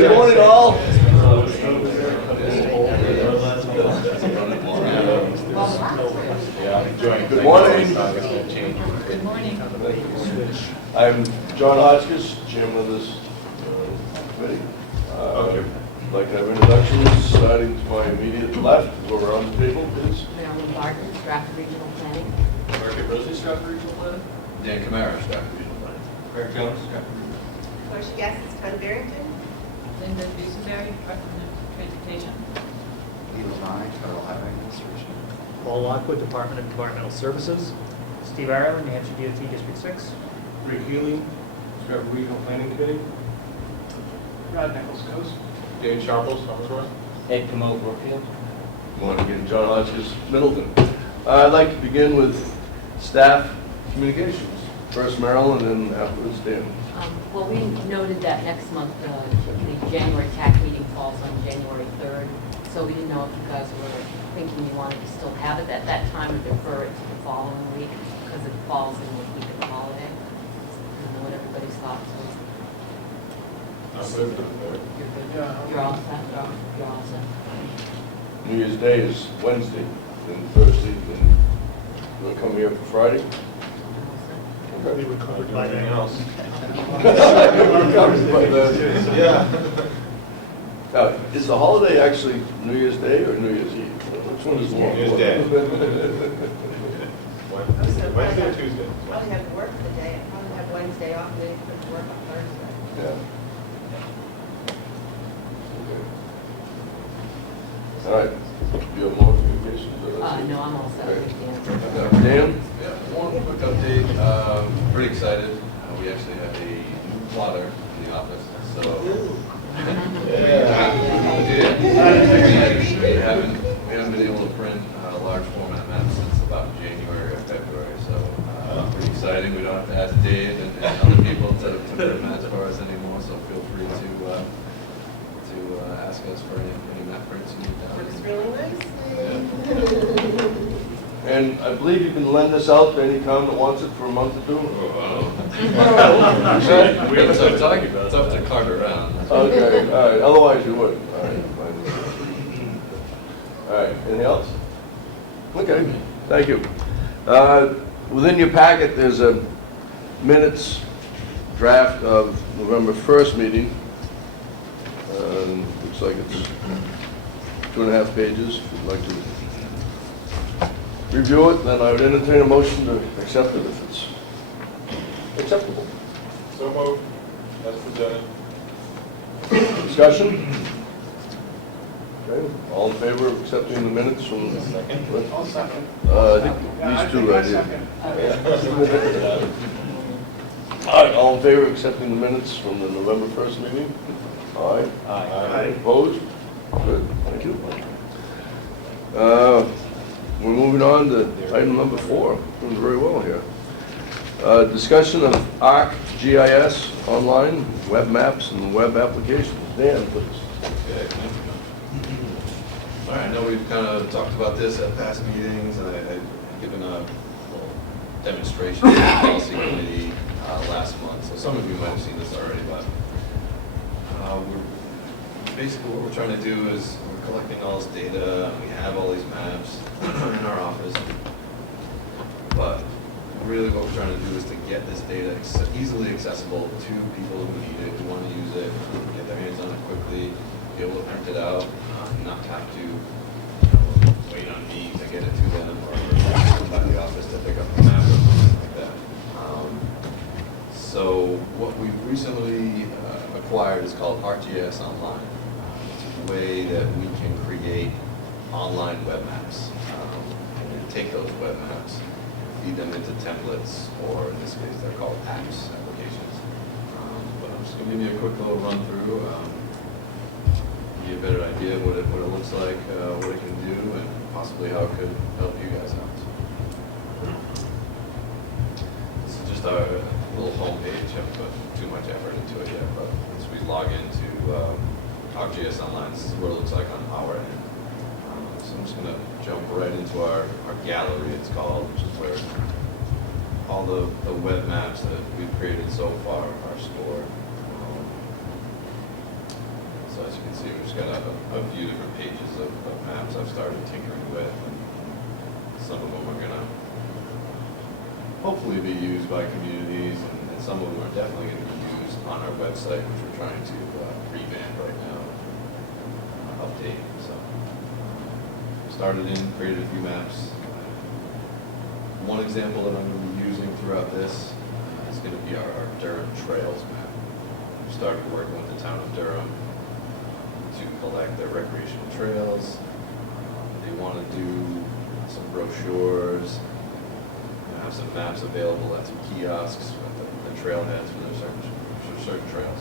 Good morning, all. Good morning. Good morning. I'm John Hotchkiss, chairman of this committee. I'd like to have introductions, starting to my immediate left. Go around the table, please. Marilyn Barton, Strafford Regional Planning. Market Rosie, Strafford Regional Planning. Dan Comeau, Strafford Regional Planning. Eric Jones, Strafford Regional Planning. Portia Gaskins, Town of Barrington. Linda Dusenberry, Department of Transportation. Neil Nye, Federal Highway Administration. Paul Lockwood, Department of Environmental Services. Steve Ireland, New Hampshire DOT District 6. Rick Healy, Strafford Regional Planning Committee. Rod Nichols, Coast. Dan Sharples, Somersworth. Ed Comeau, Brookfield. Good morning again, John Hotchkiss, Middleton. I'd like to begin with staff communications. First Marilyn and afterwards Dan. Well, we noted that next month, the January TAC meeting falls on January 3rd, so we didn't know if you guys were thinking you wanted to still have it at that time or defer it to the following week, because it falls in the week of the holiday. I don't know what everybody's thoughts were. You're good? You're all set? You're all set? New Year's Day is Wednesday, then Thursday, then we'll come here for Friday. We were covered by Anything that. else? Now, is the holiday actually New Year's Day or New Year's Eve? Which one is more? New Year's Day. Wednesday or Tuesday? Probably have to work the day. I probably have Wednesday off, maybe couldn't work on Thursday. Yeah. Okay. All right. Do you have more communications? No, I'm all set. Okay. Thank you. Dan? Yeah, one quick update. Pretty excited. We actually have a new plotter in the office, so. We haven't been able to print large format maps since about January or February, so pretty exciting. We don't have to ask Dave and other people to print maps for us anymore, so feel free to ask us for any map prints you need. Works really nicely. And I believe you can lend this out to any town that wants it for a month or two? We have tough talking about it. Tough to cart around. Okay, all right, otherwise you wouldn't. All right, fine. All right, anything else? Okay, thank you. Within your packet, there's a minutes draft of November 1st meeting. Looks like it's 2.5 pages. If you'd like to review it, then I would entertain a motion to accept it if it's acceptable. So moved. That's presented. Discussion? Okay, all in favor of accepting the minutes from the second? I'll second. I think these two right here. All right, all in favor of accepting the minutes from the November 1st meeting? Aye. Aye. Opposed? Good, thank you. We're moving on to item number 4. Doing very well here. Discussion of ArcGIS online, web maps, and web applications. Dan, please. Okay. All right, I know we've kind of talked about this at past meetings, and I've given a little demonstration to the policy committee last month, so some of you might have seen this already, but basically what we're trying to do is we're collecting all this data, and we have all these maps in our office, but really what we're trying to do is to get this data easily accessible to people who need it, who want to use it, get their hands on it quickly, be able to print it out, not have to wait on me to get it to them or come by the office to pick up the map or something like that. So what we've recently acquired is called ArcGIS Online. It's a way that we can create online web maps. And take those web maps, feed them into templates, or in this case they're called apps, applications. But I'm just going to give you a quick little run through. Give you a better idea of what it looks like, what it can do, and possibly how it could help you guys out. This is just our little homepage. I haven't put too much effort into it yet, but once we log into ArcGIS Online, this is what it looks like on our end. So I'm just going to jump right into our gallery, it's called, which is where all the web maps that we've created so far are stored. you can see, we've just got a few different pages of maps I've started tinkering with. Some of them are gonna hopefully be used by communities, and some of them are definitely gonna be used on our website, which we're trying to revamp right now, update. So, started in, created a few maps. One example that I'm going to be using throughout this is going to be our Durham Trails map. We started working with the town of Durham to collect their recreational trails. They want to do some brochures, have some maps available at some kiosks with the trailheads for their certain trails.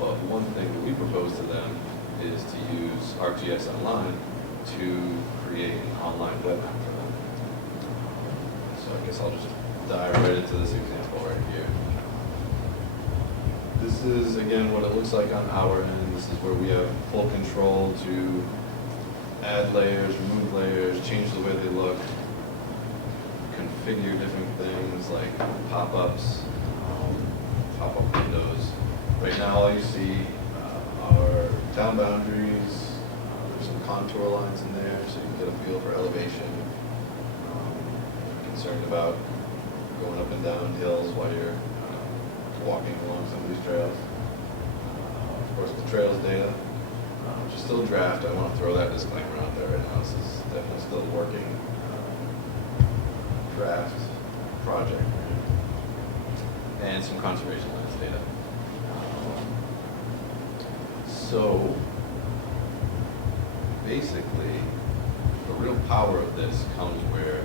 But one thing that we propose to them is to use RTS Online to create an online web map for them. So I guess I'll just dive right into this example right here. This is, again, what it looks like on our end. This is where we have full control to add layers, remove layers, change the way they look, configure different things like pop-ups, pop-up windows. Right now, all you see are town boundaries. There's some contour lines in there, so you can get a feel for elevation. Concerned about going up and down hills while you're walking along some of these trails. Of course, the trails data, which is still a draft. I want to throw that disclaimer out there right now. This is definitely still a working draft project. And some conservation lands data. So basically, the real power of this comes where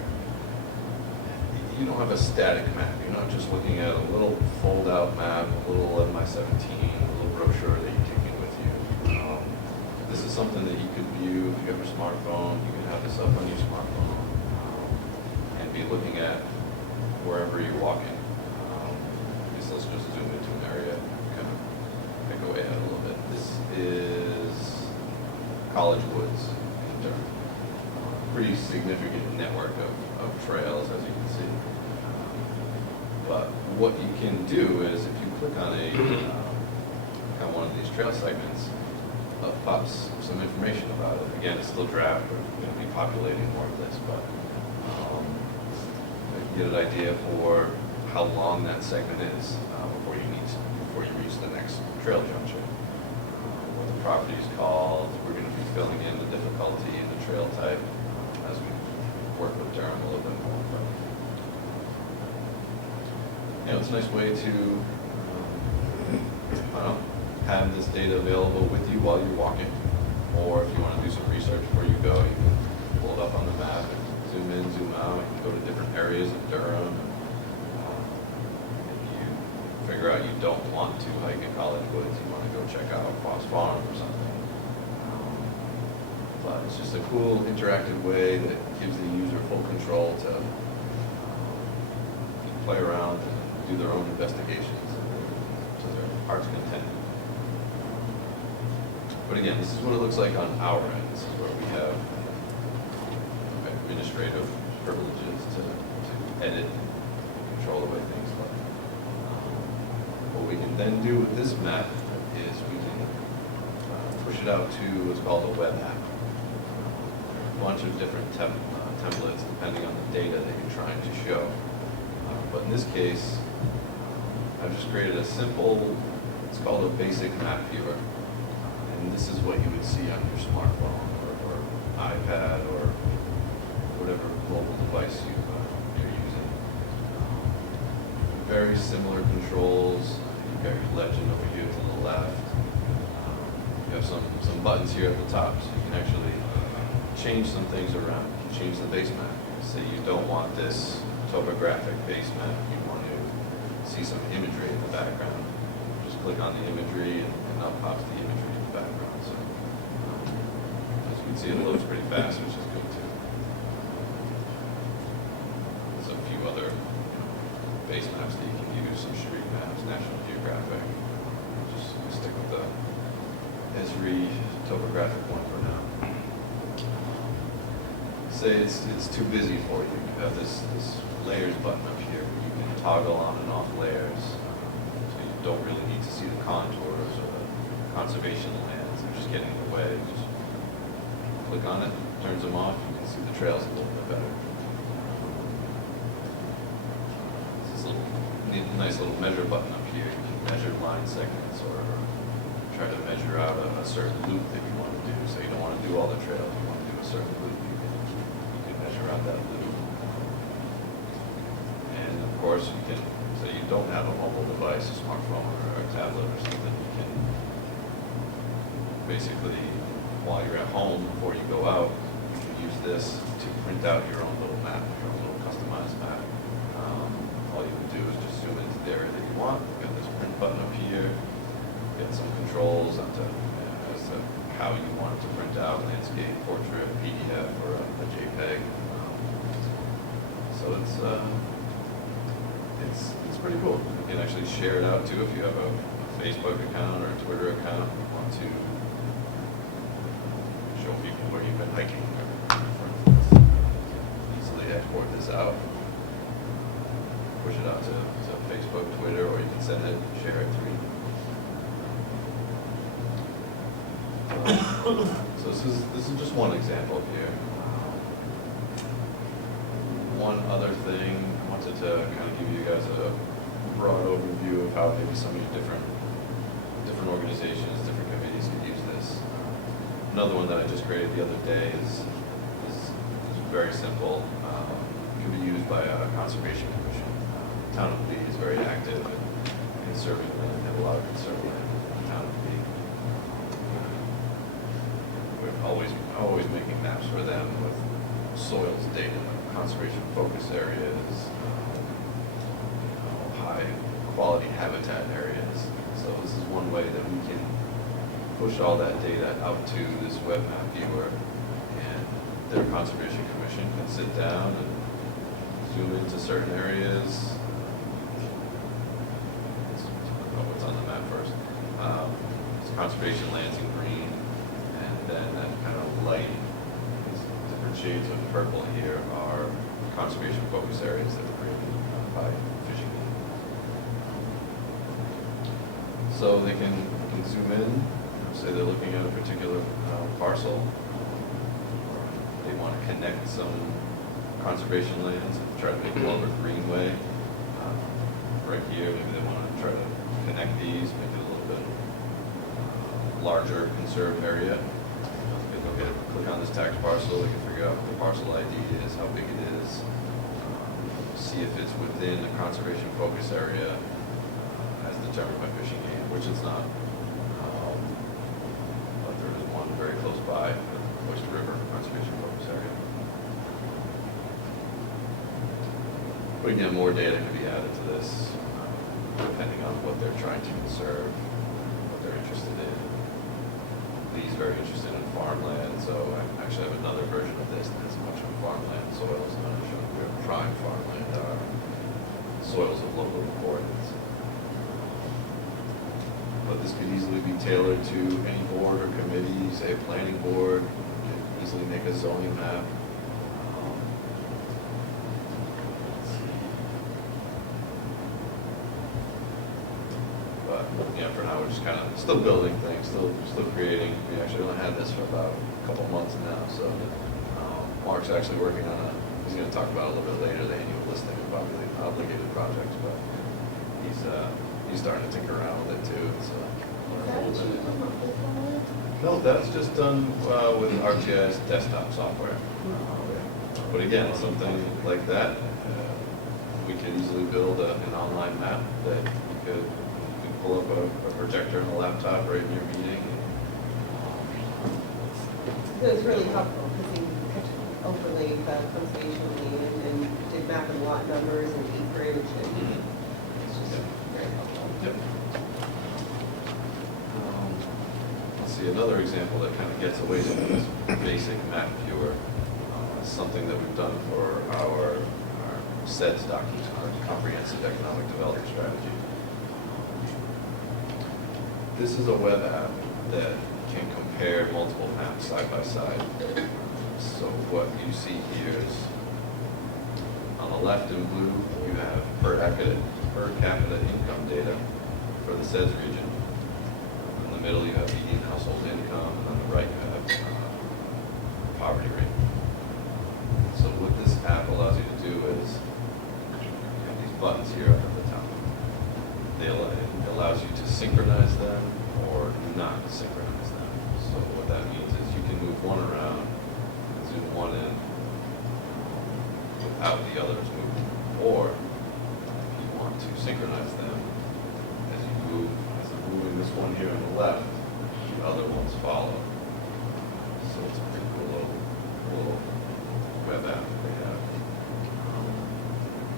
you don't have a static map. You're not just looking at a little fold-out map, a little 11 by 17, a little brochure that you're taking with you. This is something that you could view if you have your smartphone. You can have this up on your smartphone and be looking at wherever you're walking. Let's just zoom into an area, kind of pick away at it a little bit. This is College Woods in Durham. Pretty significant network of trails, as you can see. But what you can do is, if you click on on one of these trail segments, up pops some information about it. Again, it's still draft. We're going to be populating more of this, but you get an idea for how long that segment is before you reach the next trail junction. What the property is called. We're going to be filling in the difficulty and the trail type as we work with Durham a little bit more. But, it's a nice way to have this data available with you while you're walking, or if you want to do some research before you go, you can pull it up on the map and zoom in, zoom out. You can go to different areas of Durham. Figure out you don't want to hike in College Woods, you want to go check out Foss Farm or something. But it's just a cool interactive way that gives the user full control to play around and do their own investigations to their heart's content. But again, this is what it looks like on our end. This is where we have administrative privileges to edit and control the way things look. What we can then do with this map is we can push it out to what's called a web app. A bunch of different templates depending on the data that you're trying to show. But in this case, I've just created a simple, it's called a basic map viewer. And this is what you would see on your smartphone or iPad or whatever mobile device you're using. Very similar controls. You've got your legend over here to the left. You have some buttons here at the top, so you can actually change some things around. You can change the base map. Say you don't want this topographic base map. You want to see some imagery in the background. Just click on the imagery and up pops the imagery in the background. So as you can see, it loads pretty fast, which is good too. There's a few other base maps that you can use, some street maps, National Geographic. Just stick with the Esri topographic one for now. Say it's too busy for you. You have this layers button up here where you can toggle on and off layers. So you don't really need to see the contours or the conservation lands. getting in the way, just click on it, turns them off, you can see the trails a little bit better. This little, nice little measure button up here, you can measure line segments or try to measure out a certain loop that you want to do. So you don't want to do all the trails, you want to do a certain loop, you can measure out that loop. And of course, you can, so you don't have a mobile device, a smartphone or a tablet or something, you can basically, while you're at home, before you go out, you can use this to print out your own little map, your own little customized map. All you can do is just zoom into the area that you want. You've got this print button up here, get some controls onto, as to how you want it to print out, landscape, portrait, PDF, or a JPEG. So it's pretty cool. You can actually share it out too if you have a Facebook account or a Twitter account. You want to show people where you've been hiking, for instance. Easily export this out, push it out to Facebook, Twitter, or you can send it, share it through. So this is just one example here. One other thing, I wanted to kind of give you guys a broad overview of how maybe some of your different organizations, different committees could use this. Another one that I just created the other day is very simple. Can be used by a conservation commission. The town of Lee is very active in conserving land. They have a lot of conserved land in the town of Lee. We're always making maps for them with soils data, conservation focus areas, high quality habitat areas. So this is one way that we can push all that data out to this web map viewer, and their conservation commission can sit down and zoom into certain areas. Let's look at what's on the map first. It's conservation lands in green, and then that kind of light, these different shades of purple here are conservation focus areas that are created by fishing. So they can zoom in, say they're looking at a particular parcel, or they want to connect some conservation lands and try to make it more of a greenway. Right here, maybe they want to try to connect these, make it a little bit larger conserved area. They can click on this tax parcel, they can figure out what the parcel ID is, how big it is, see if it's within the conservation focus area as determined by fishing game, which it's not. But there is one very close by, the Oyster River Conservation Focus Area. But again, more data can be added to this, depending on what they're trying to conserve, what they're interested in. Lee's very interested in farmland, so I actually have another version of this that's much on farmland soils, and I'm showing where prime farmland are, soils of local importance. But this could easily be tailored to any board or committee, say a planning board, you can easily make a zoning map. But yeah, for now we're just kind of still building things, still creating. We actually only had this for about a couple months now, so Mark's actually working on he's going to talk about it a little bit later, the annual listing of obligated projects, but he's starting to tinker around with it too. So no, that's just done with ArcGIS desktop software. But again, something like that, we could easily build an online map that you could pull up a projector on a laptop right in your meeting. It was really helpful because he overlaid the conservation land and did map and lot numbers and acreage, and it's just very helpful. Yep. Let's see, another example that kind of gets away from this basic map viewer is something that we've done for our SEDS document, our Comprehensive Economic Development Strategy. This is a web app that can compare multiple maps side by side. So what you see here is, on the left in blue, you have per capita income data for the SEDS region. In the middle, you have median household income, and buttons here up at the top. It allows you to synchronize them or not synchronize them. So what that means is you can move one around, zoom one in without the others moving. Or if you want to synchronize them, as I'm moving this one here on the left, the other ones follow. So it's a pretty cool little web app they have.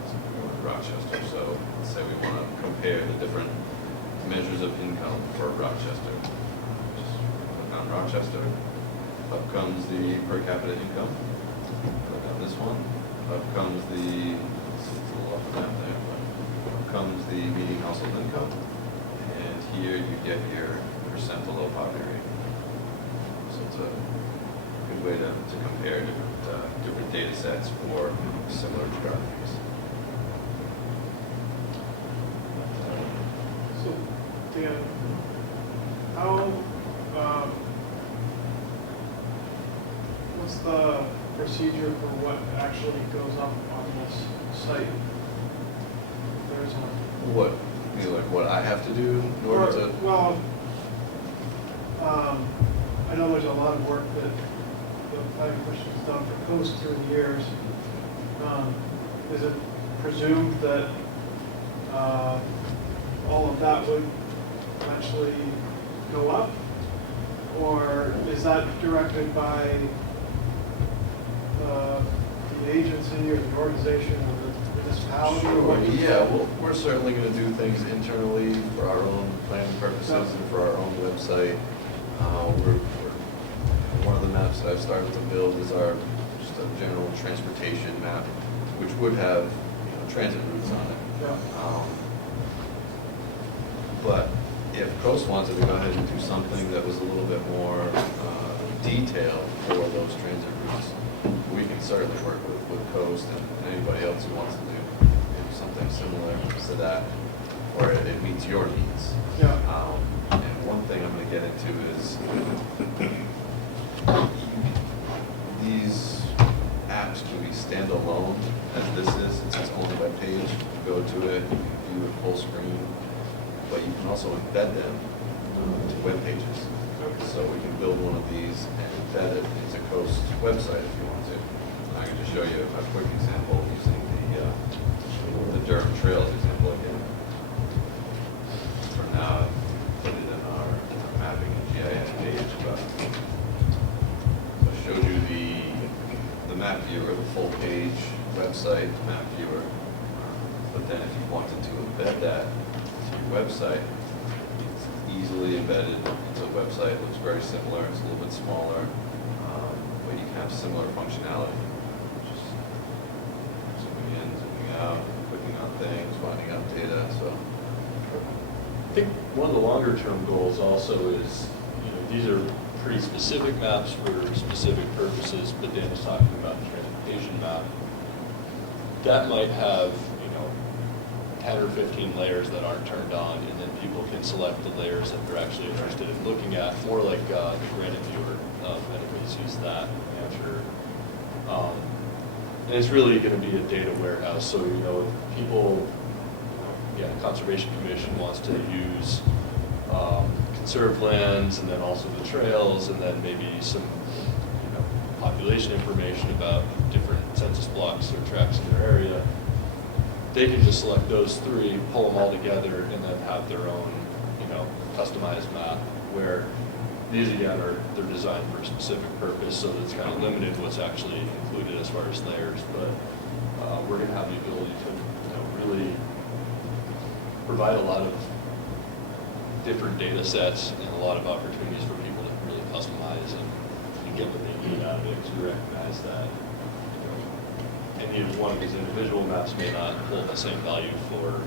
So we're in Rochester, so let's say we want to compare the different measures of income for Rochester. Just click on Rochester. Up comes the per capita income. Click on this one. Up comes the, it's a little off the map there, but up comes the median household income. And here you get your percent below poverty rate. So it's a good way to compare different data sets for similar geographies. So, Dan, how, what's the procedure for what actually goes up on this site? If there's one. What, you know, like what I have to do in order to? Well, I know there's a lot of work that the planning commission's done for Coast through the years. Is it presumed that all of that would eventually go up? Or is that directed by the agency or the organization or the municipality? Or what? Yeah, well, we're certainly going to do things internally for our own planning purposes and for our own website. One of the maps that I've started to build is just a general transportation map, which would have transit routes on it. Yeah. But if Coast wanted to go ahead and do something that was a little bit more detailed for those transit routes, we can certainly work with Coast and anybody else who wants to do something similar to that, or it meets your needs. Yeah. And one thing I'm going to get into is these apps can be standalone, as this is. It's its own web page. You go to it, you can view it full screen, but you can also embed them to web pages. Okay. So we can build one of these and embed it into Coast website if you want to. And I can just show you a quick example using the Durham Trails example again. For now, I've put it in our mapping and GIS page, but I showed you the map viewer, the full page website map viewer. But then if you wanted to embed that to your website, it's easily embedded into a website. It looks very similar. It's a little bit smaller, but you can have similar functionality. Just zooming in, zooming out, clicking on things, finding out data. So I think one of the longer term goals also is, these are pretty specific maps for specific purposes, but Dan was talking about the transportation map. That might have, 10 or 15 layers that aren't turned on, and then people can select the layers that they're actually interested in looking at, more like the Granite Viewer, if anybody's used that in Hampshire. And it's really going to be a data warehouse, so, people, Conservation Commission wants to use conserved lands, and then also the trails, and then maybe some population information about different census blocks or tracts in their area. They can just select those three, pull them all together, and then have their own customized map, where these again they're designed for a specific purpose, so that it's kind of limited what's actually included as far as layers. But we're going to have the ability to really provide a lot of different data sets and a lot of opportunities for people to really customize and get what they need out of it, because we recognize that any one of these individual maps may not hold the same value for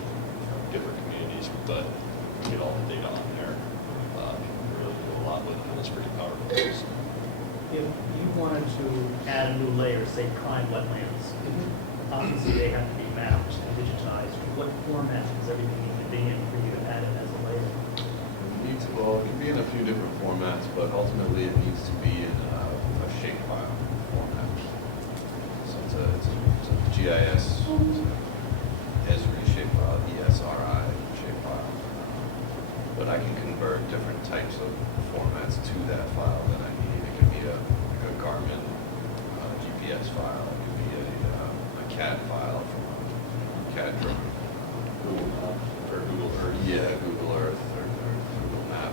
different communities, but we get all the data on there. We really do a lot with it, and it's pretty powerful. If you wanted to add a new layer, say prime wetlands, obviously they have to be mapped and digitized. What format does everything need to be in for you to add it as a layer? Well, it can be in a few different formats, but ultimately it needs to be in a shapefile format. So it's a GIS ESRI shapefile, ESRI shapefile. But I can convert different types of formats to that file that I need. It could be a Garmin GPS file, it could be a CAD file from a CAD drone. Google Map or Google Earth. Yeah, Google Earth or Google Map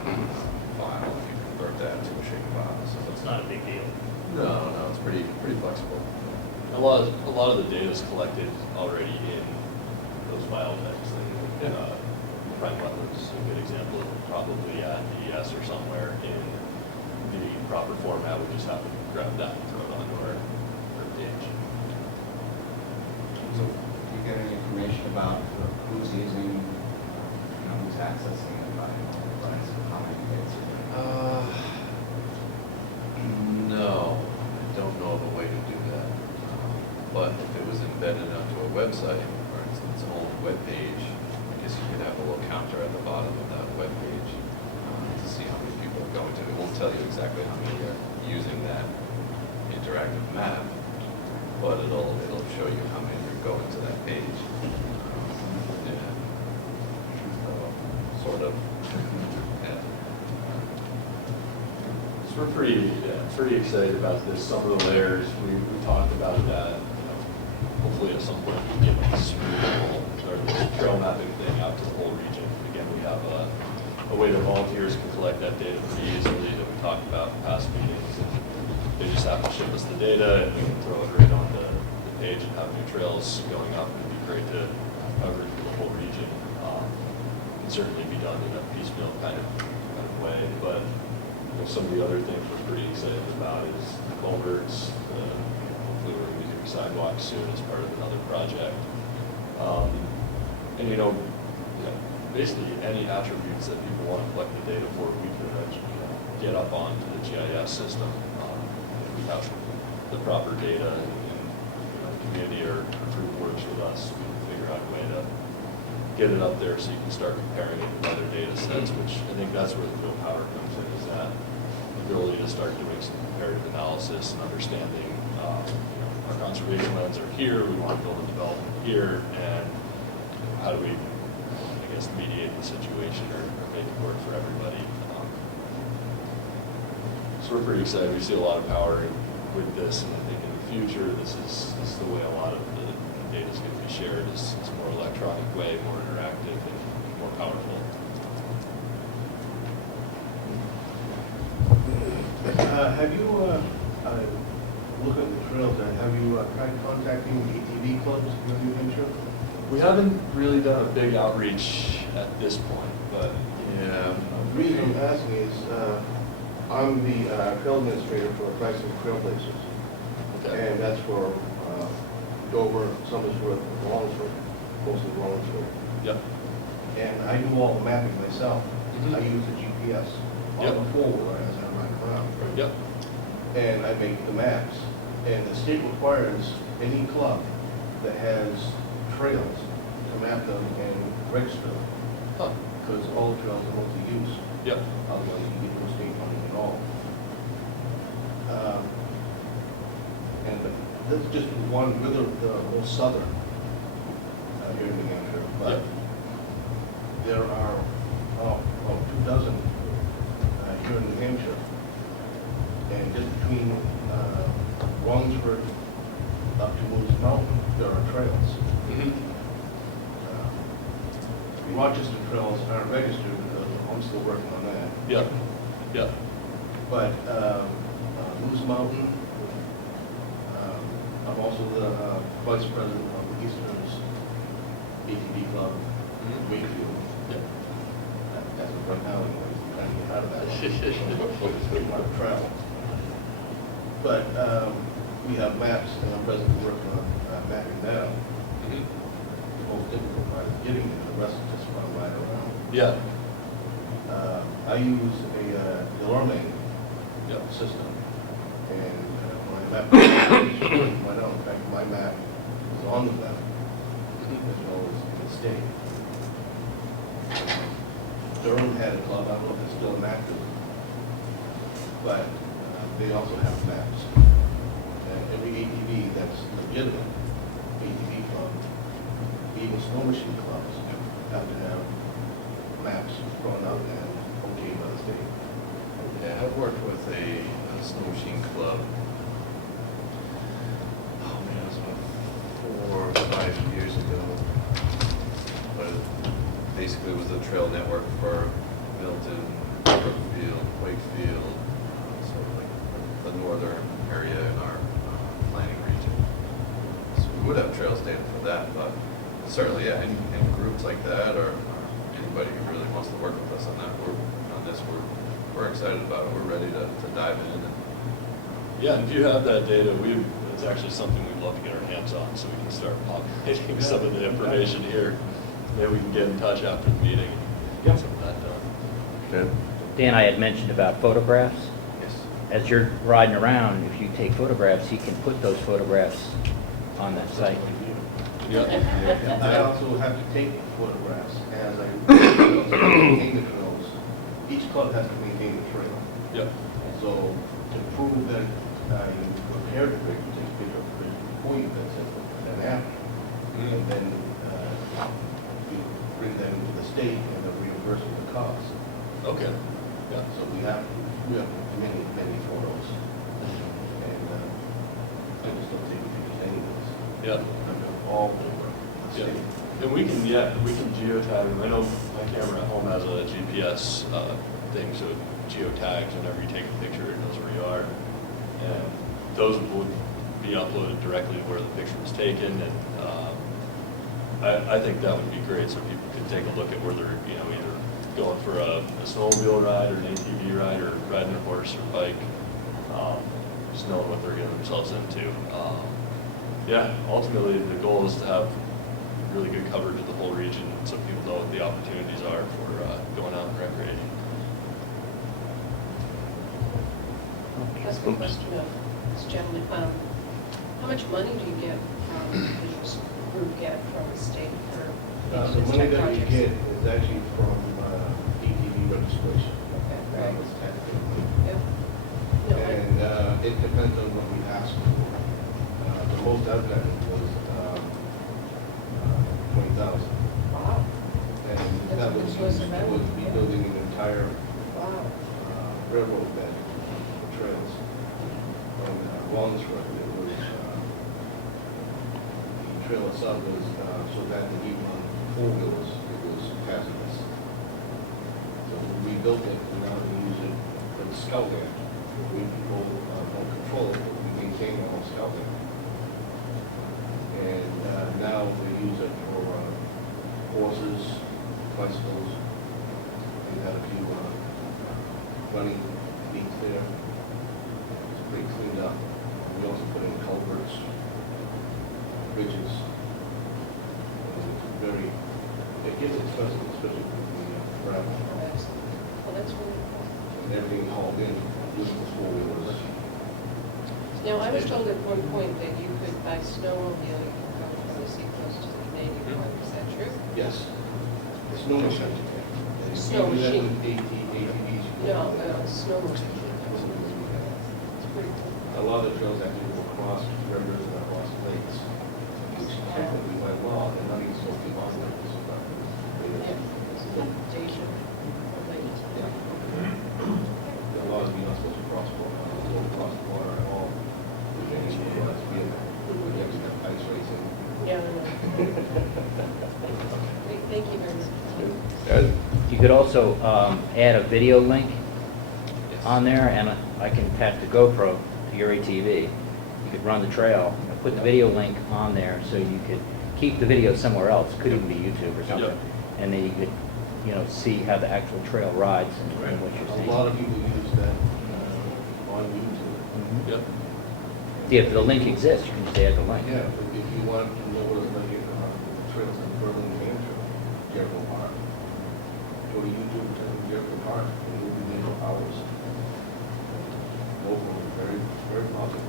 file, I can convert that to a shapefile. So it's not a big deal. No, it's pretty flexible. A lot of the data is collected already in those file types. And, prime wetlands is a good example. Probably at DES or somewhere in the proper format. We just have to grab that and throw it onto our page. So do you get any information about who's using, who's accessing it by how many kids? No, I don't know of a way to do that. But if it was embedded onto a website or its own web page, I guess you could have a little counter at the bottom of that web page to see how many people are going to. It won't tell you exactly how many are using that interactive map, but it'll show you how many are going to that page. Yeah. Sort of. Yeah. So we're pretty excited about this. Some of the layers we talked about that. Hopefully at some point we get this trail mapping thing out to the whole region. Again, we have a way that volunteers can collect that data pretty easily that we talked about in past meetings. And they just have to ship us the data and we can throw it right on the page and have new trails going up. It'd be great to cover it for the whole region. It can certainly be done in a piecemeal kind of way, but some of the other things we're pretty excited about is the culverts. Hopefully we're going to be doing sidewalks soon as part of another project. And basically any attributes that people want to collect the data for, we can get up onto the GIS system. If we have the proper data and community or group works with us, we can figure out a way to get it up there so you can start comparing it with other data sets, which I think that's where the real power comes in, is that ability to start doing some comparative analysis and understanding our conservation lands are here, we want to build a development here, and how do we, mediate the situation or make it work for everybody. So we're pretty excited. We see a lot of power with this, and I think in the future, this is the way a lot of the data is going to be shared. It's a more electronic way, more interactive, and more powerful. Have you, look at the trails, have you tried contacting the ATV clubs in New Hampshire? We haven't really done a big outreach at this point, but yeah. The reason I'm asking is, I'm the trail administrator for Chrysler Trailblazers. Okay. And that's for Dover, Somersworth, and Rollinsford, mostly Rollinsford. Yep. And I do all the mapping myself. Mhm. I use the GPS on Yep. the four-wheeler as I ride around. Yep. And I make the maps. And the state requires any club that has trails to map them and register them, Huh. because all the trails are multi-use. Yep. Otherwise, you get no state funding at all. And this is just one, we're the most southern here in New Hampshire, but Yep. there are about 24 here in New Hampshire. And just between Wallingford up to Moose Mountain, there are trails. Mm-hmm. Rochester trails aren't registered because I'm still working on that. Yep. Yep. But Moose Mountain, I'm also the vice president of the Eastern's ATV Club, Wakefield. Yep. As of right now, anyway, I'm trying to get out of that. It's big amount of travel. But we have maps, and I'm presently working on mapping that out. Mm-hmm. The most difficult part is getting it, the rest is just run right around. Yeah. I use a Delorme Yep. system, and when I map, I know, in fact, my map is on the web, as well as in the state. Durham had a club, I don't know if it's still active, but they also have maps. And every ATV that's legitimate ATV club, even snow machine clubs have to have maps drawn out and okayed by the state. Yeah, I've worked with a snow machine club. Oh man, it was about 4 or 5 years ago. But basically it was a trail network for Milton, Brookfield, Wakefield, sort of like the northern area in our planning region. So we would have trails data for that, but certainly, yeah, any groups like that or anybody who really wants to work with us on that, we're excited about it. We're ready to dive in. And Yeah, and if you have that data, it's actually something we'd love to get our hands on, so we can start populating some of the information here. Maybe we can get in touch after the meeting and get some of that done. Okay. Dan, I had mentioned about photographs. yes. As you're riding around, if you take photographs, you can put those photographs on that site. Yeah. I also have to take photographs as I maintain the trails. Each club has to maintain the trail. Yep. So to prove that you prepared the bridge, you take a picture of the bridge before you fix it, and after. And then you bring them to the state and they're reimbursing the cost. Okay. Yeah. So we have many photos. And I just don't take pictures anyways. Yeah. I'm all over the Yeah. state. And we can geotag them. I know my camera at home has a GPS thing, so it geotags whenever you take a picture, it knows where you are. And those would be uploaded directly to where the picture was taken. And I think that would be great, so people could take a look at where they're, either going for a snowmobile ride or an ATV ride or riding a horse or bike, just knowing what they're getting themselves into. Yeah, ultimately the goal is to have really good coverage of the whole region so people know what the opportunities are for going out and recreating. That's a good question of this gentleman. How much money do you get from, does this group get from the state for The these money type that we projects? get is actually from ATV registration. Okay, right. It's tax-paid money. Yep. No, And it depends on what we ask for. The most I've gotten was 20,000. Wow, And That's that a was good source used of revenue, towards yeah. rebuilding an entire wow. railroad bed for trails. On Wallensford, it was, the trail itself was so that even on four-wheelers, it was hazardous. So we rebuilt it, and now we use it for the scouting. We people don't control it, but we maintain our own scouting. And now we use it for horses, bicycles. We had a few running beats there. It's pretty cleaned up. We also put in culverts, bridges. It gets expensive, especially with the gravel. Well, that's really cool. And everything hauled in, using the four-wheelers. Now, I was told at one point that you could, by snowmobile, you could go from the seacoast to the Canadian border. Is that true? Yes. The snow machine. Snow machine. ATVs. No, snow machine. It's pretty cool. A lot of the trails actually go across rivers and across lakes, which technically by law, they're not even supposed to be on lakes. Yeah, it's a limitation. The law is you're not supposed to cross the water at all. There's any law that's being, we actually have ice racing. Yeah, I know. Great, thank you very much. Ed? You could also add a video link on there, and I can attach the GoPro to your ATV. You could run the trail, put the video link on there so you could keep the video somewhere else. Could even be YouTube or something. Yep. And then you could, see how the actual trail rides and what you're A seeing. lot of people use that on YouTube. Yep. Yeah, if the link exists, you can just add the link. Yeah, but if you want to know what it's like the trails in Berlin, New Hampshire, Jericho Park, go to YouTube, type in Jericho Park, and you'll be there for hours. Local, very, very popular.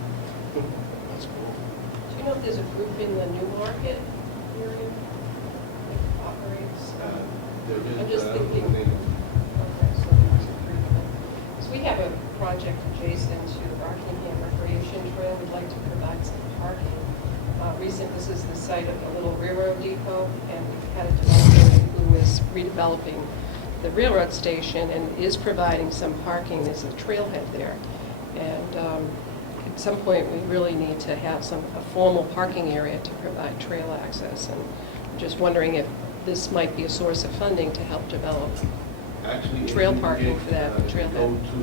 That's cool. Do you know if there's a group in the Newmarket area that operates? There is, I'm just thinking. the name of- Okay, so there's a group. So we have a project adjacent to Rockingham Recreation Trail. We'd like to provide some parking this is the site of the little railroad depot, and we've had a developer who is redeveloping the railroad station and is providing some parking. There's a trailhead there. And at some point, we really need to have a formal parking area to provide trail access. And I'm just wondering if this might be a source of funding to help develop. Actually, Trail if you parking get, for that if you trailhead. Go to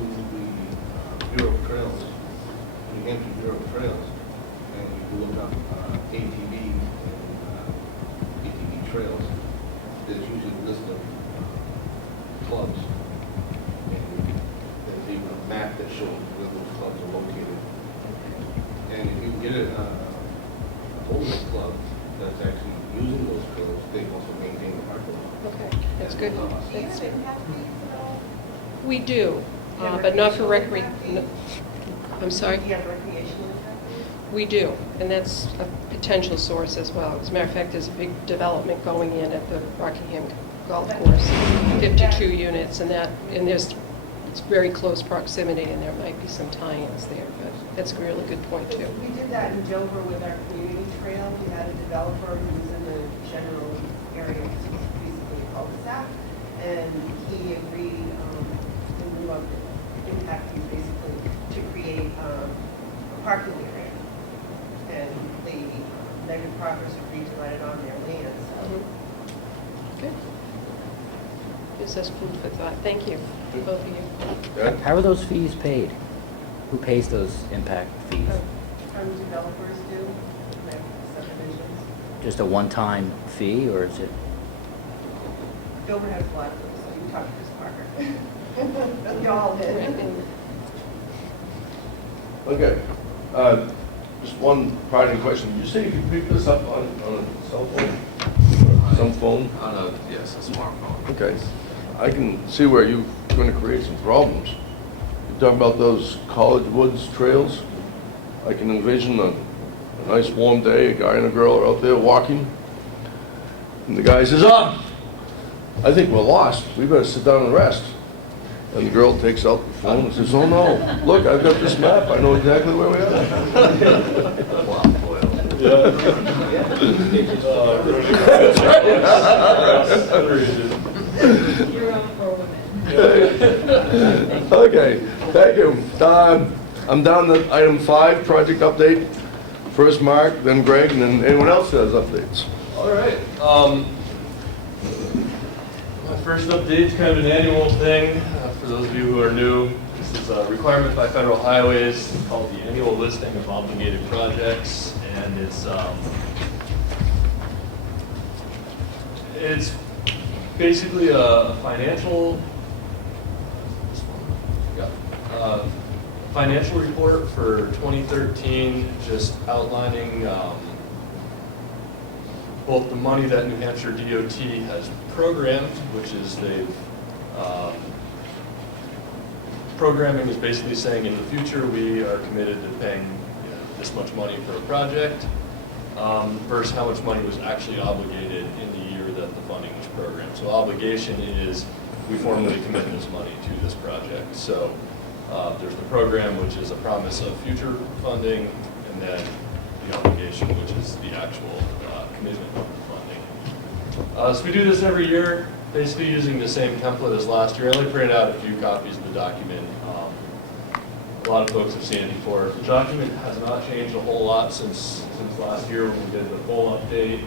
the Bureau of Trails, New Hampshire Bureau of Trails, and you look up ATV and ATV trails, there's usually a list of clubs. And there's even a map that shows where those clubs are located. And if you get a homeless club that's actually using those trails, they also maintain the parking lot. Okay, that's good. Do you have impact fees at all? We do, Yeah, but not for recreational I'm sorry? Do you have recreational impact fees? We do, and that's a potential source as well. As a matter of fact, there's a big development going in at the Rockingham Golf Course, 52 units, and it's very close proximity, and there might be some tie-ins there, but that's a really good point, too. We did that in Dover with our community trail. We had a developer who was in the general area, which was basically a cul-de-sac, and he agreed in lieu of the impact fees, basically, to create a parking area. And the Negative Progress agreed to let it on their land, so. Good. Gives us food for thought. Thank you, both of you. Good? How are those fees paid? Who pays those impact fees? Some developers do, like subdivisions. Just a one-time fee, or is it? Dover has a lot of them, so you can talk to Chris Parker. We all did. Okay. Just one parting question. You say you can pick this up on a cell phone? Some phone? Yes, a smartphone. Okay. I can see where you're going to create some problems. You talk about those college woods trails. I can envision a nice warm day, a guy and a girl are out there walking, and the guy says, I think we're lost. We better sit down and rest. And the girl takes out the phone and says, oh no, look, I've got this map. I know exactly where we are. Wow, boy. You're on for a woman. Okay, thank you. I'm down to item 5, project update. First Mark, then Greg, and then anyone else that has updates. All right. My first update is kind of an annual thing. For those of you who are new, this is a requirement by federal highways called the annual listing of obligated projects, and it's basically a financial report for 2013, just outlining both the money that New Hampshire DOT has programmed, which is programming is basically saying in the future we are committed to paying this much money for a project versus how much money was actually obligated in the year that the funding was programmed. So obligation is we formally commit this money to this project. So there's the program, which is a promise of future funding, and then the obligation, which is the actual commitment of the funding. So we do this every year, basically using the same template as last year. I only printed out a few copies of the document. A lot of folks have seen it before. The document has not changed a whole lot since last year when we did the full update.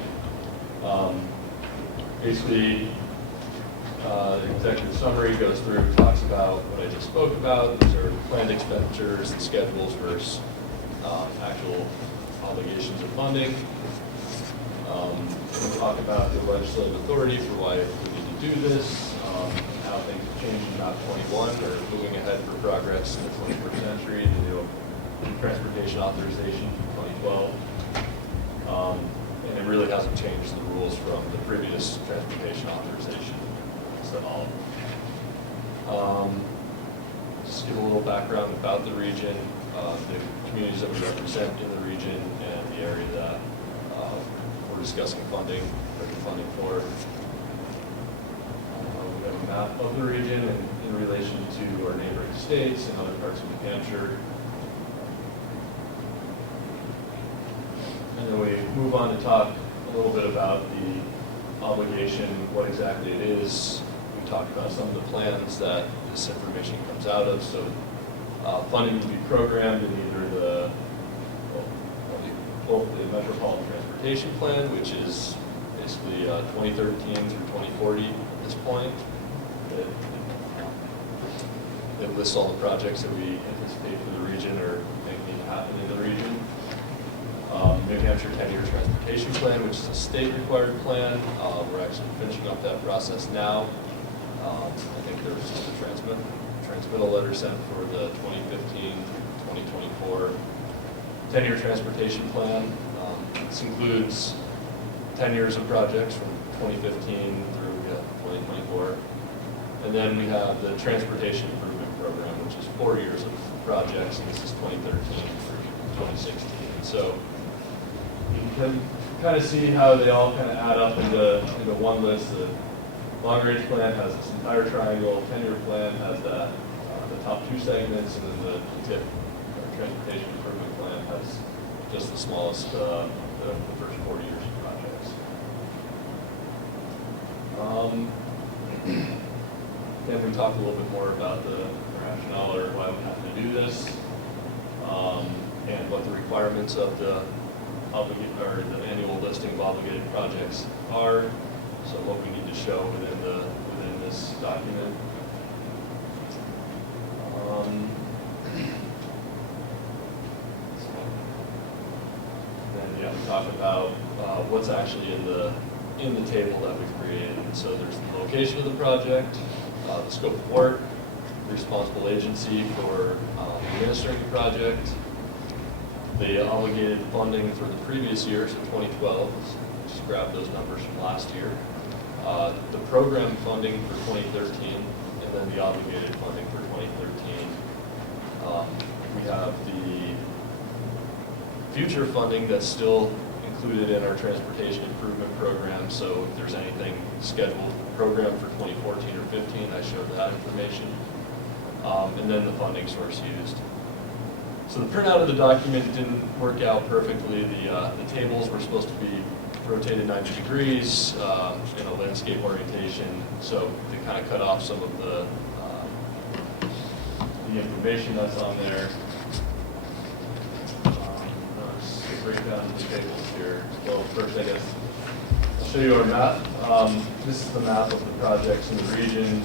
Basically, the executive summary goes through, talks about what I just spoke about. These are planned expenditures and schedules versus actual obligations of funding. We'll talk about the legislative authority for why we need to do this, how things have changed in map 21, or moving ahead for progress in the 21st century, the new transportation authorization from 2012. And it really hasn't changed the rules from the previous transportation authorization. So just give a little background about the region, the communities that we represent in the region, and the area that we're discussing funding for. We have a map of the region in relation to our neighboring states and other parts of New Hampshire. And then we move on to talk a little bit about the obligation, what exactly it is. We talk about some of the plans that this information comes out of. So funding to be programmed in either both the Metropolitan Transportation Plan, which is basically 2013 through 2040 at this point. It lists all the projects that we anticipate for the region or think need to happen in the region. New Hampshire 10-year transportation plan, which is a state-required plan. We're actually finishing up that process now. I think there was just a transmittal letter sent for the 2015-2024 10-year transportation plan. This includes 10 years of projects from 2015 through 2024. And then we have the Transportation Improvement Program, which is 4 years of projects, and this is 2013 through 2016. So you can kind of see how they all kind of add up into one list. The long-range plan has this entire triangle, 10-year plan has that, the top 2 segments, and then the TIP, Transportation Improvement Plan, has just the smallest, the first 4 years of projects. Then we talk a little bit more about the rationale or why we have to do this, and what the requirements of the annual listing of obligated projects are. So what we need to show within this document. Then we talk about what's actually in the table that we've created. So there's the location of the project, the scope of work, responsible agency for administering the project, the obligated funding for the previous year, so 2012. Just grab those numbers from last year. The program funding for 2013, and then the obligated funding for 2013. We have the future funding that's still included in our transportation improvement program. So if there's anything scheduled programmed for 2014 or 15, I showed that information. And then the funding source used. So the printout of the document didn't work out perfectly. The tables were supposed to be rotated 90 degrees in a landscape orientation. So they kind of cut off some of the information that's on there. Let's break down the tables here. Well, first, I guess, I'll show you our map. This is the map of the projects in the region.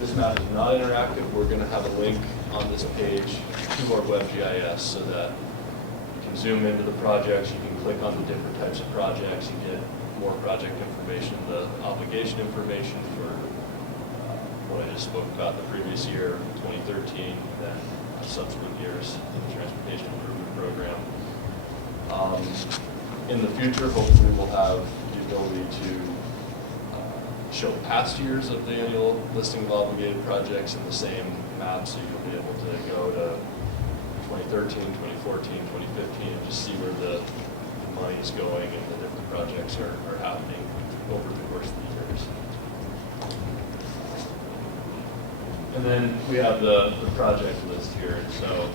This map is not interactive. We're going to have a link on this page to our WebGIS so that you can zoom into the projects, you can click on the different types of projects and get more project information, the obligation information for what I just spoke about the previous year, 2013, then subsequent years in the Transportation Improvement Program. In the future, hopefully we'll have the ability to show past years of the annual listing of obligated projects in the same map, so you'll be able to go to 2013, 2014, 2015, and just see where the money is going and the different projects are happening over the course of the years. And then we have the project list here. So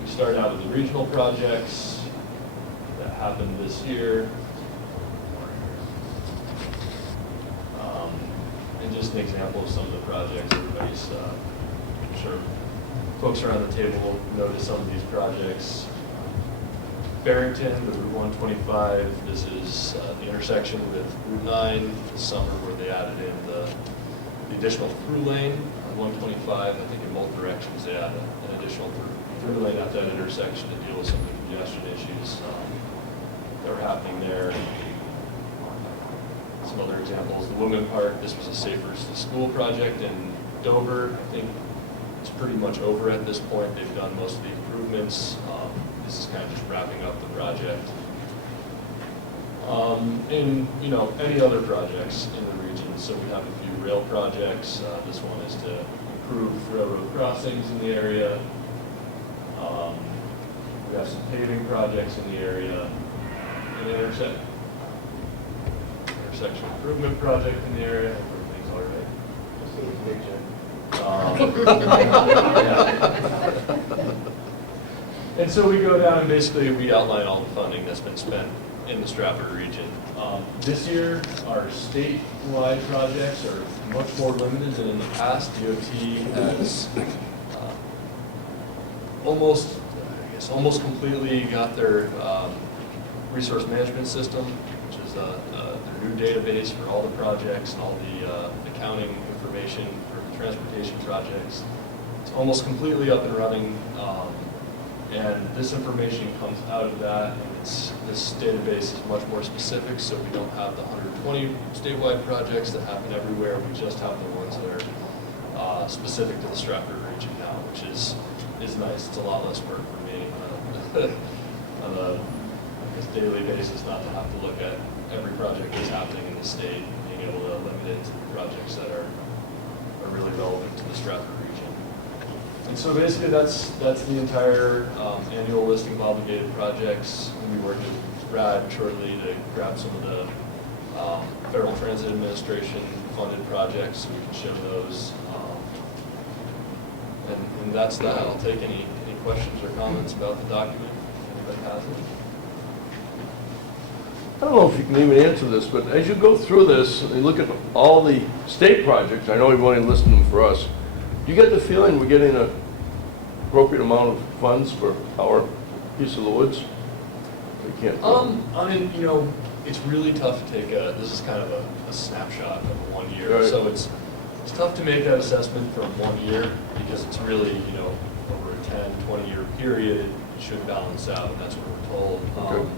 we start out with the regional projects that happened this year. And just an example of some of the projects. Everybody's, I'm sure folks around the table will notice some of these projects. Barrington, the Route 125, this is the intersection with Route 9 this summer where they added in the additional through lane on 125. I think in both directions they added an additional through lane at that intersection to deal with some of the congestion issues that were happening there. Some other examples, the Women Park, this was a Safer to School project in Dover. I think it's pretty much over at this point. They've done most of the improvements. This is kind of just wrapping up the project. And any other projects in the region. So we have a few rail projects. This one is to improve railroad crossings in the area. We have some paving projects in the area. An intersection improvement project in the area. Everything's all right. And so we go down and basically we outline all the funding that's been spent in the Strafford region. This year, our statewide projects are much more limited than in the past. DOT has almost completely got their resource management system, which is their new database for all the projects and all the accounting information for the transportation projects. It's almost completely up and running, and this information comes out of that. And this database is much more specific, so we don't have the 120 statewide projects that happen everywhere. We just have the ones that are specific to the Strafford region now, which is nice. It's a lot less work for me on a daily basis, not to have to look at every project that's happening in the state, being able to limit it to the projects that are really relevant to the Strafford region. And so basically that's the entire annual listing of obligated projects. We'll be working with Brad shortly to grab some of the Federal Transit Administration funded projects so we can show those. And that's that. I'll take any questions or comments about the document if anybody has it. I don't know if you can even answer this, but as you go through this, and you look at all the state projects, I know we've only listed them for us, do you get the feeling we're getting an appropriate amount of funds for our piece of the woods? We can't. I mean, you know, it's really tough to take this is kind of a snapshot of 1 year. Right. So it's tough to make that assessment from 1 year because it's really, you know, over a 10, 20-year period, it should balance out, and that's what we're told. Okay.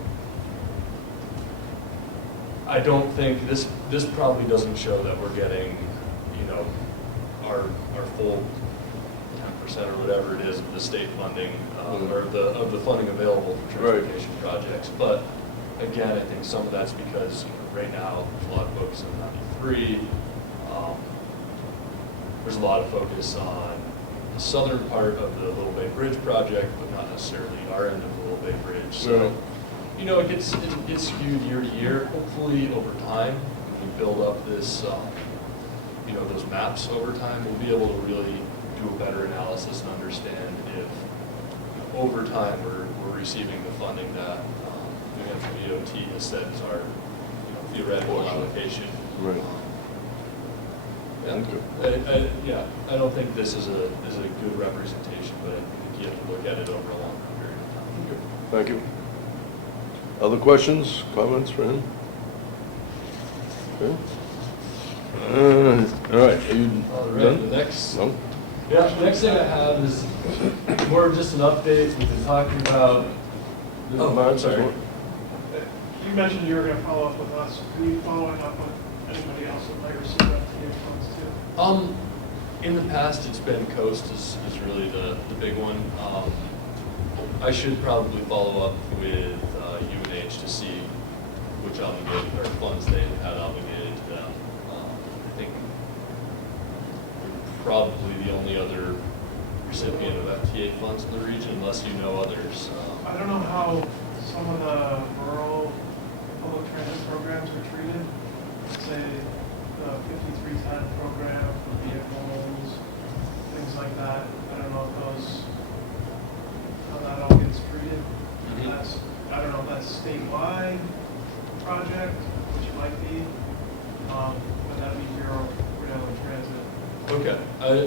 I don't think, this probably doesn't show that we're getting, you know, our full 10% or whatever it is of the state funding, or of the funding available for transportation projects. But again, I think some of that's because right now there's a lot of focus on 93. There's a lot of focus on the southern part of the Little Bay Bridge project, but not necessarily our end of the Little Bay Bridge. So, you know, it gets skewed year to year. Hopefully, over time, when we build up this, you know, those maps over time, we'll be able to really do a better analysis and understand if, over time, we're receiving the funding that New Hampshire DOT has said is our, you know, theoretical allocation. Right. Yeah, I don't think this is a good representation, but I think you have to look at it over a longer period of time. Okay. Thank you. Other questions, comments for him? Okay. All right, are you All right, done? the next, No? yeah, the next thing I have is more of just an update. We've been talking about. Oh, I'm sorry. You mentioned you were going to follow up with us. Are you following up with anybody else that might receive FTA funds too? In the past, it's been Coast is really the big one. I should probably follow up with UNH to see which obligated or funds they had obligated to them. I think we're probably the only other recipient of FTA funds in the region, unless you know others. I don't know how some of the rural public transit programs are treated. Say the 5310 program for vehicles, things like that. I don't know if how that all gets treated. That's, I don't know if that's statewide project, which it might be, but that'd be Bureau Rail and Transit. Okay,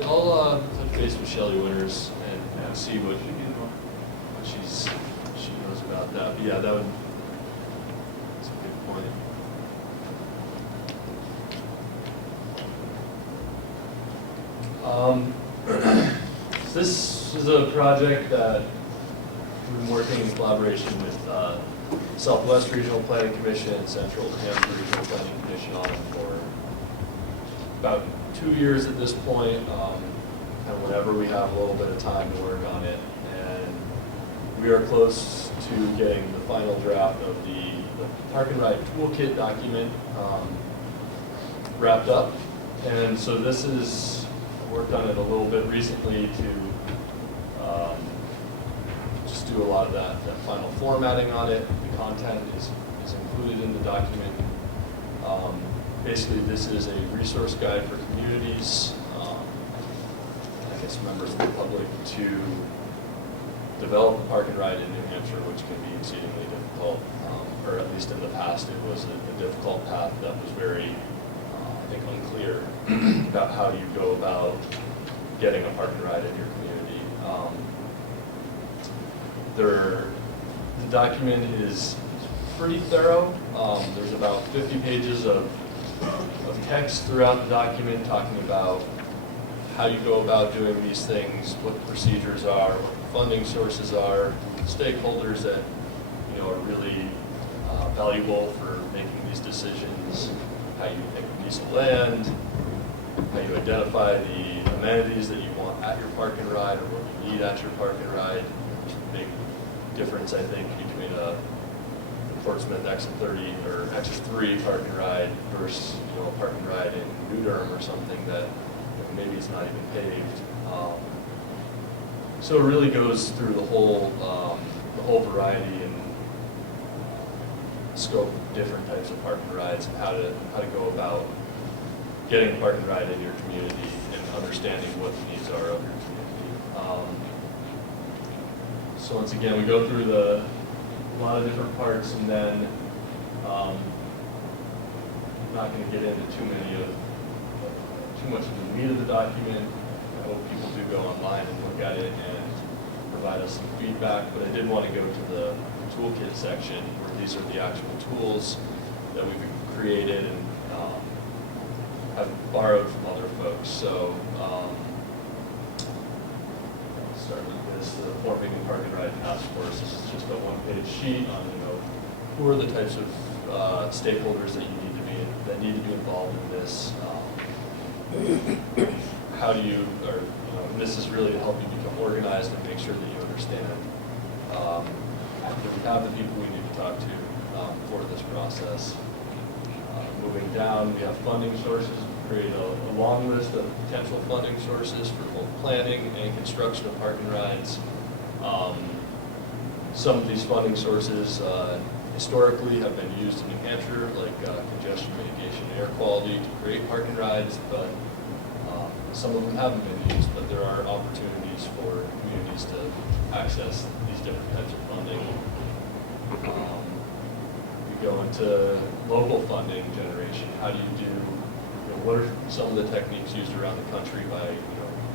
I'll touch base with Shelley Winters and see what she knows about that. But yeah, that's a good point. This is a project that we've been working in collaboration with Southwest Regional Planning Commission and Central Hampshire Regional Planning Commission on for about 2 years at this point. Kind of whenever we have a little bit of time to work on it, and we are close to getting the final draft of the Park and Ride Toolkit document wrapped up. And so this is, I worked on it a little bit recently to just do a lot of that final formatting on it. The content is included in the document. Basically, this is a resource guide for communities, I guess members of the public, to develop a park and ride in New Hampshire, which can be exceedingly difficult, or at least in the past, it was a difficult path that was very, I think, unclear about how you go about getting a park and ride in your community. The document is pretty thorough. There's about 50 pages of text throughout the document talking about how you go about doing these things, what the procedures are, what the funding sources are, stakeholders that are really valuable for making these decisions, how you pick a piece of land, how you identify the amenities that you want at your park and ride or what you need at your park and ride. There's a big difference, I think, between a Portsmouth exit 30 or exit 3 park and ride versus a park and ride in New Durham or something that maybe it's not even paved. So it really goes through the whole variety and scope of different types of park and rides and how to go about getting a park and ride in your community and understanding what the needs are of your community. So once again, we go through a lot of different parts, and then I'm not going to get into too much of the meat of the document. I hope people do go online and look at it and provide us some feedback, but I did want to go to the toolkit section where these are the actual tools that we've created and have borrowed from other folks. So I'll start with this, the Forming and Park and Ride Task Force. This is just a one-page sheet on who are the types of stakeholders that need to be involved in this. How do you, and this is really to help you become organized and make sure that you understand that we have the people we need to talk to for this process. Moving down, we have funding sources. We create a long list of potential funding sources for both planning and construction of park and rides. Some of these funding sources historically have been used in New Hampshire, like congestion mitigation and air quality to create park and rides, but some of them haven't been used, but there are opportunities for communities to access these different types of funding. We go into local funding generation. How do you do, what are some of the techniques used around the country by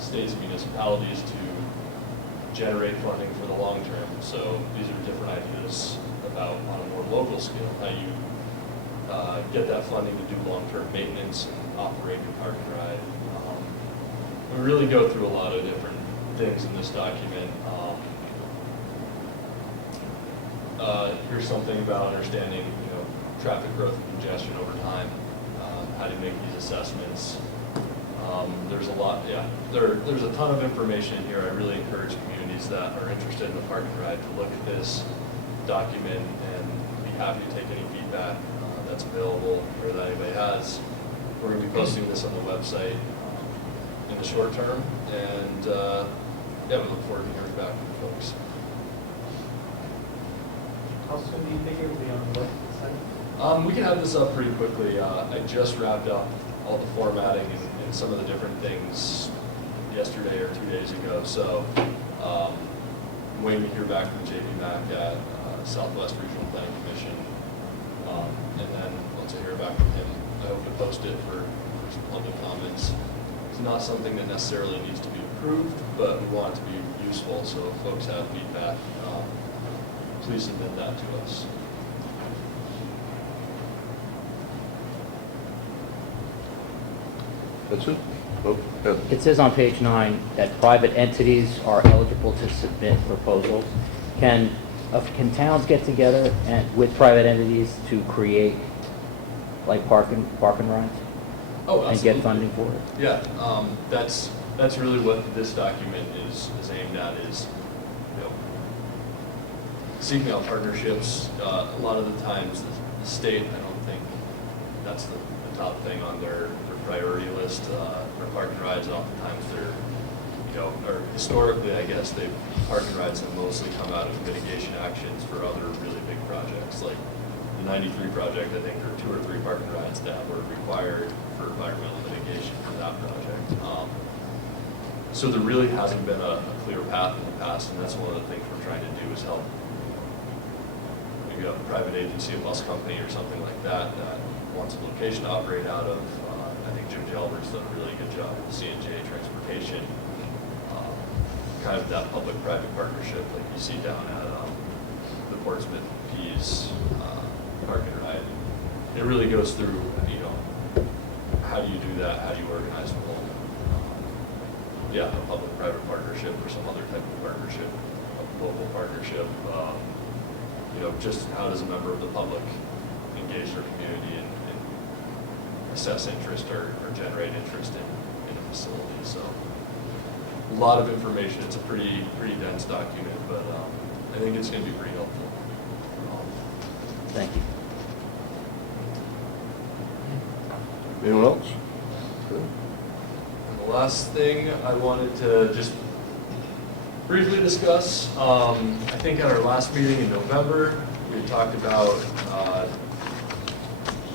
states and municipalities to generate funding for the long term? So these are different ideas about on a more local scale, how you get that funding to do long-term maintenance and operate your park and ride. We really go through a lot of different things in this document. Here's something about understanding, traffic growth and congestion over time, how to make these assessments. There's a lot, there's a ton of information here. I really encourage communities that are interested in the park and ride to look at this document and be happy to take any feedback that's available or that anybody has. We're going to be posting this on the website in the short term, and we look forward to hearing back from the folks. How soon do you think it will be on the website? We can have this up pretty quickly. I just wrapped up all the formatting and some of the different things yesterday or 2 days ago, so I'm waiting to hear back from JP Mack at Southwest Regional Planning Commission, and then once I hear back from him, I hope to post it for some public comments. It's not something that necessarily needs to be approved, but we want it to be useful, so if folks have feedback, please submit that to us. That's it? Oh, yeah. It says on page 9 that private entities are eligible to submit proposals. Can towns get together with private entities to create like park and rides? Oh, absolutely. And get funding for it? Yeah, that's really what this document is aimed at, is seeking out partnerships. A lot of the times the state, I don't think that's the top thing on their priority list for park and rides. Oftentimes they're, or historically, I guess, park and rides have mostly come out of mitigation actions for other really big projects. Like the 93 project, I think there are 2 or 3 park and rides that were required for environmental mitigation for that project. So there really hasn't been a clear path in the past, and that's one of the things we're trying to do is help maybe a private agency, a bus company or something like that that wants a location to operate out of. I think Jim Jalbert's done a really good job with C&J Transportation. Kind of that public-private partnership like you see down at the Portsmouth Pease Park and Ride. It really goes through, you know, how do you do that? How do you organize the whole, a public-private partnership or some other type of partnership, a local partnership. You know, just how does a member of the public engage their community and assess interest or generate interest in a facility? So a lot of information. It's a pretty dense document, but I think it's going to be pretty helpful. Thank you. Anyone else? Good. And the last thing I wanted to just briefly discuss, I think at our last meeting in November, we had talked about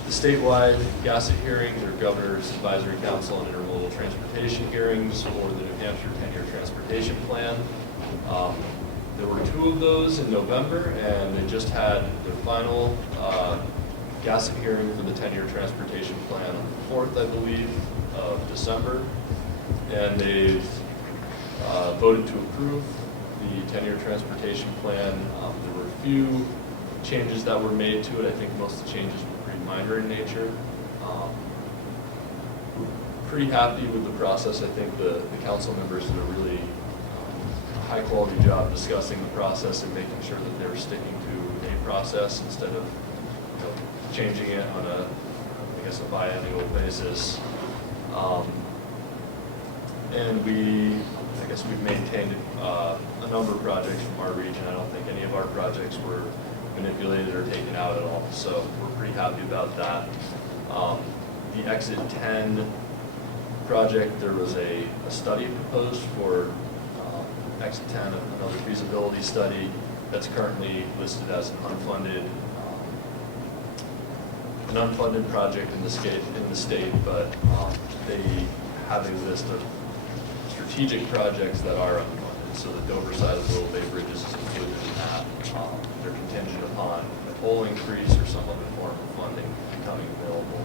the statewide GASSET hearings, or Governor's Advisory Council and Intermodal Transportation hearings for the New Hampshire 10-year transportation plan. There were 2 of those in November, and they just had their final GASSET hearing for the 10-year transportation plan on the 4th, I believe, of December. And they've voted to approve the 10-year transportation plan. There were a few changes that were made to it. I think most of the changes were pretty minor in nature. We're pretty happy with the process. I think the council members did a really high-quality job discussing the process and making sure that they were sticking to a process instead of, you know, changing it on a biannual basis. And we've maintained a number of projects from our region. I don't think any of our projects were manipulated or taken out at all, so we're pretty happy about that. The Exit 10 project, there was a study proposed for Exit 10, another feasibility study that's currently listed as an unfunded project in the state, but they have a list of strategic projects that are unfunded. So the Dover side of the Little Bay Bridges is included in that. They're contingent upon a toll increase or some other form of funding becoming available.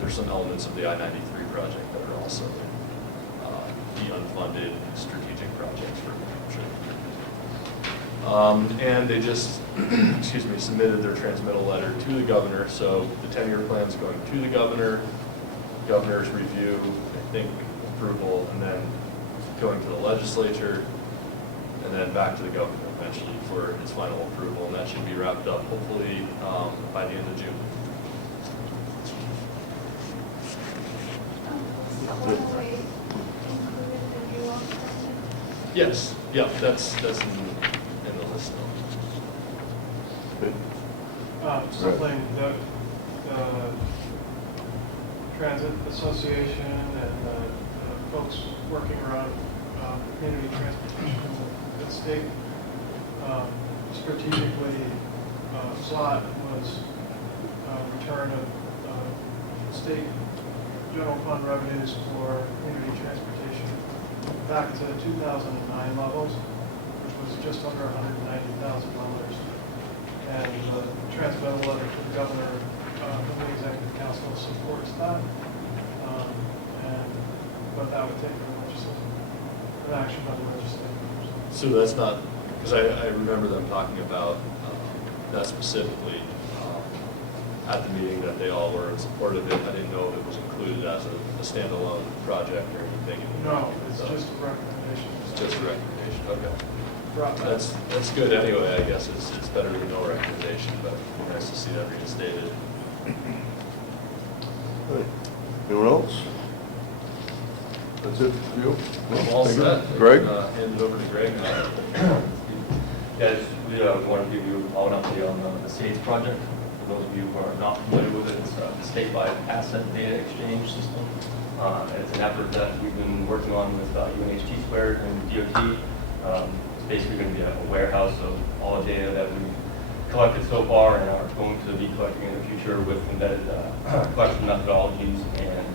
There's some elements of the I-93 project that are also the unfunded strategic projects for New Hampshire. And they just, submitted their transmittal letter to the governor. So the 10-year plan is going to the governor, governor's review, I think approval, and then going to the legislature, and then back to the governor eventually for its final approval. And that should be wrapped up hopefully by the end of June. Yes, yeah, that's in the list now. Something that the Transit Association and folks working around community transportation at state strategically sought was return of state general fund revenues for community transportation back to 2009 levels, which was just under $190,000. And the transmittal letter to the governor from the executive council supports that. But that would take an action by the legislature. So that's not, because I remember them talking about that specifically at the meeting, that they all were in support of it. I didn't know if it was included as a standalone project or anything. No, it's just a recommendation. It's just a recommendation, okay. Right. That's good anyway, I guess. It's better than no recommendation, but it's nice to see that reinstated. Right. Anyone else? That's it for you? I'm all Thank you. set. Greg? Hand it over to Greg now. Yeah, we want to give you all an update on the SAFE project. For those of you who are not familiar with it, it's a statewide asset data exchange system. It's an effort that we've been working on with UNHT Squared and DOT. It's basically going to be a warehouse of all the data that we've collected so far and are going to be collecting in the future with embedded collection methodologies and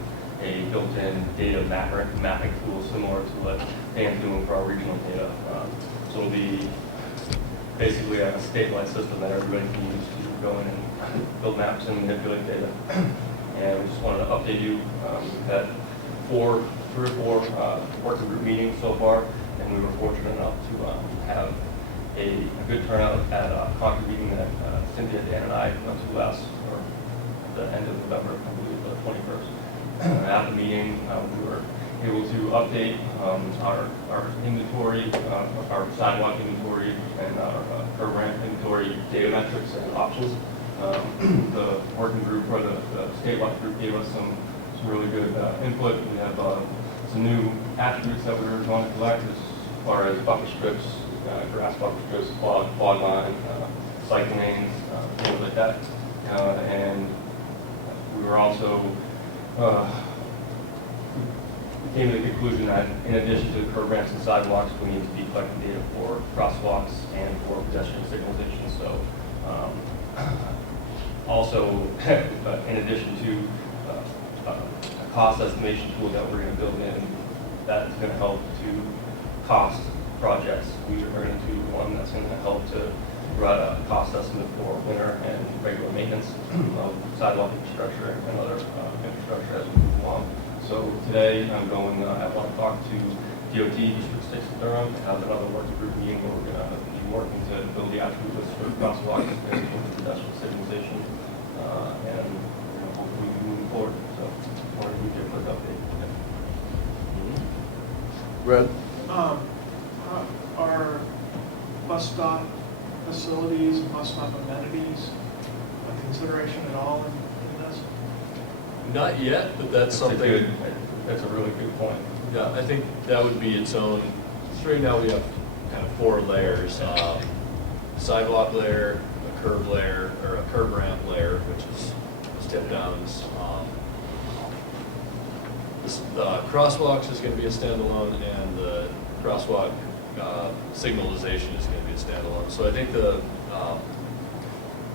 a built-in data mapping tool similar to what Dan's doing for our regional data. So it'll be basically a statewide system that everybody can use to go in and build maps and manipulate data. And we just wanted to update you. We've had 3 or 4 working group meetings so far, and we were fortunate enough to have a good turnout at a Concord meeting that Cynthia, Dan, and I went to last, or the end of November, I believe, the 21st. At the meeting, we were able to update our inventory, our sidewalk inventory, and our curb ramp inventory data metrics and options. The working group, or the statewide group, gave us some really good input. We have some new attributes that we're going to collect as far as buffer strips, grass buffer strips, quad line, cycle lanes, things like that. And we were also we came to the conclusion that in addition to curb ramps and sidewalks, we need to be collecting data for crosswalks and for pedestrian signalization. So also, in addition to a cost estimation tool that we're going to build in, that's going to help to cost projects. We are going to do one that's going to help to provide a cost estimate for winter and regular maintenance of sidewalk infrastructure and other infrastructure as we move along. So today I'm going at 1 o'clock to DOT, District 6 in Durham, to have another working group meeting where we're going to be working to build the attribute list for crosswalks and pedestrian signalization, and hopefully we move forward. So I wanted to give you a quick update. Brad? Are bus stop facilities and bus stop amenities a consideration at all in this? Not yet, but that's something. That's a really good point. Yeah, I think that would be its own. So right now we have kind of 4 layers: sidewalk layer, a curb layer, or a curb ramp layer, which is step downs. The crosswalks is going to be a standalone, and the crosswalk signalization is going to be a standalone. So I think the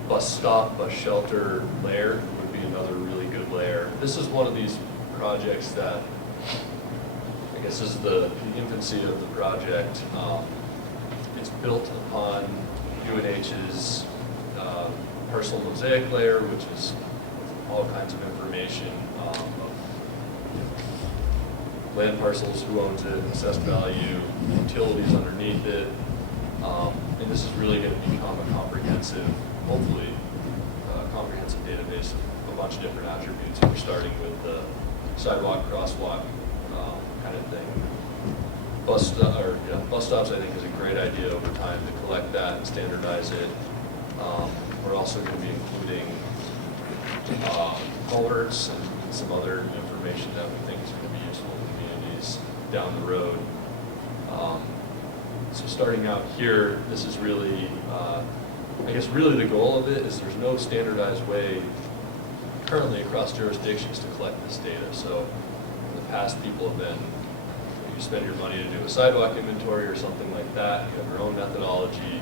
bus stop, bus shelter layer would be another really good layer. This is one of these projects that, I guess this is the infancy of the project. It's built upon UNH's personal mosaic layer, which is all kinds of information of land parcels, who owns it, assessed value, utilities underneath it. And this is really going to become a comprehensive, hopefully, comprehensive database of a bunch of different attributes. We're starting with the sidewalk, crosswalk kind of thing. Bus stops, I think, is a great idea over time to collect that and standardize it. We're also going to be including culverts and some other information that we think is going to be useful to communities down the road. So starting out here, this is really, I guess really the goal of it is there's no standardized way currently across jurisdictions to collect this data. So in the past, people have been, you spend your money to do a sidewalk inventory or something like that, you have your own methodology,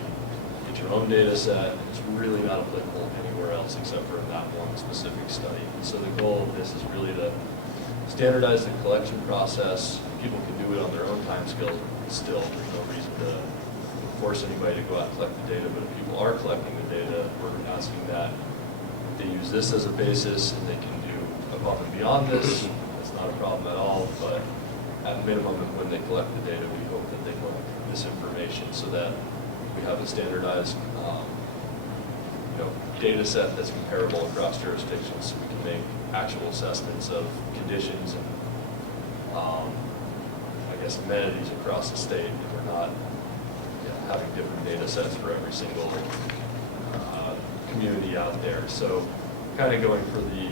get your own data set, and it's really not applicable anywhere else except for in that one specific study. So the goal of this is really to standardize the collection process. People can do it on their own time scales. Still, there's no reason to force anybody to go out and collect the data, but if people are collecting the data, we're asking that they use this as a basis, and they can do above and beyond this. It's not a problem at all, but at minimum, when they collect the data, we hope that they collect this information so that we have a standardized data set that's comparable across jurisdictions, so we can make actual assessments of conditions and amenities across the state, and we're not having different data sets for every single community out there. So kind of going for the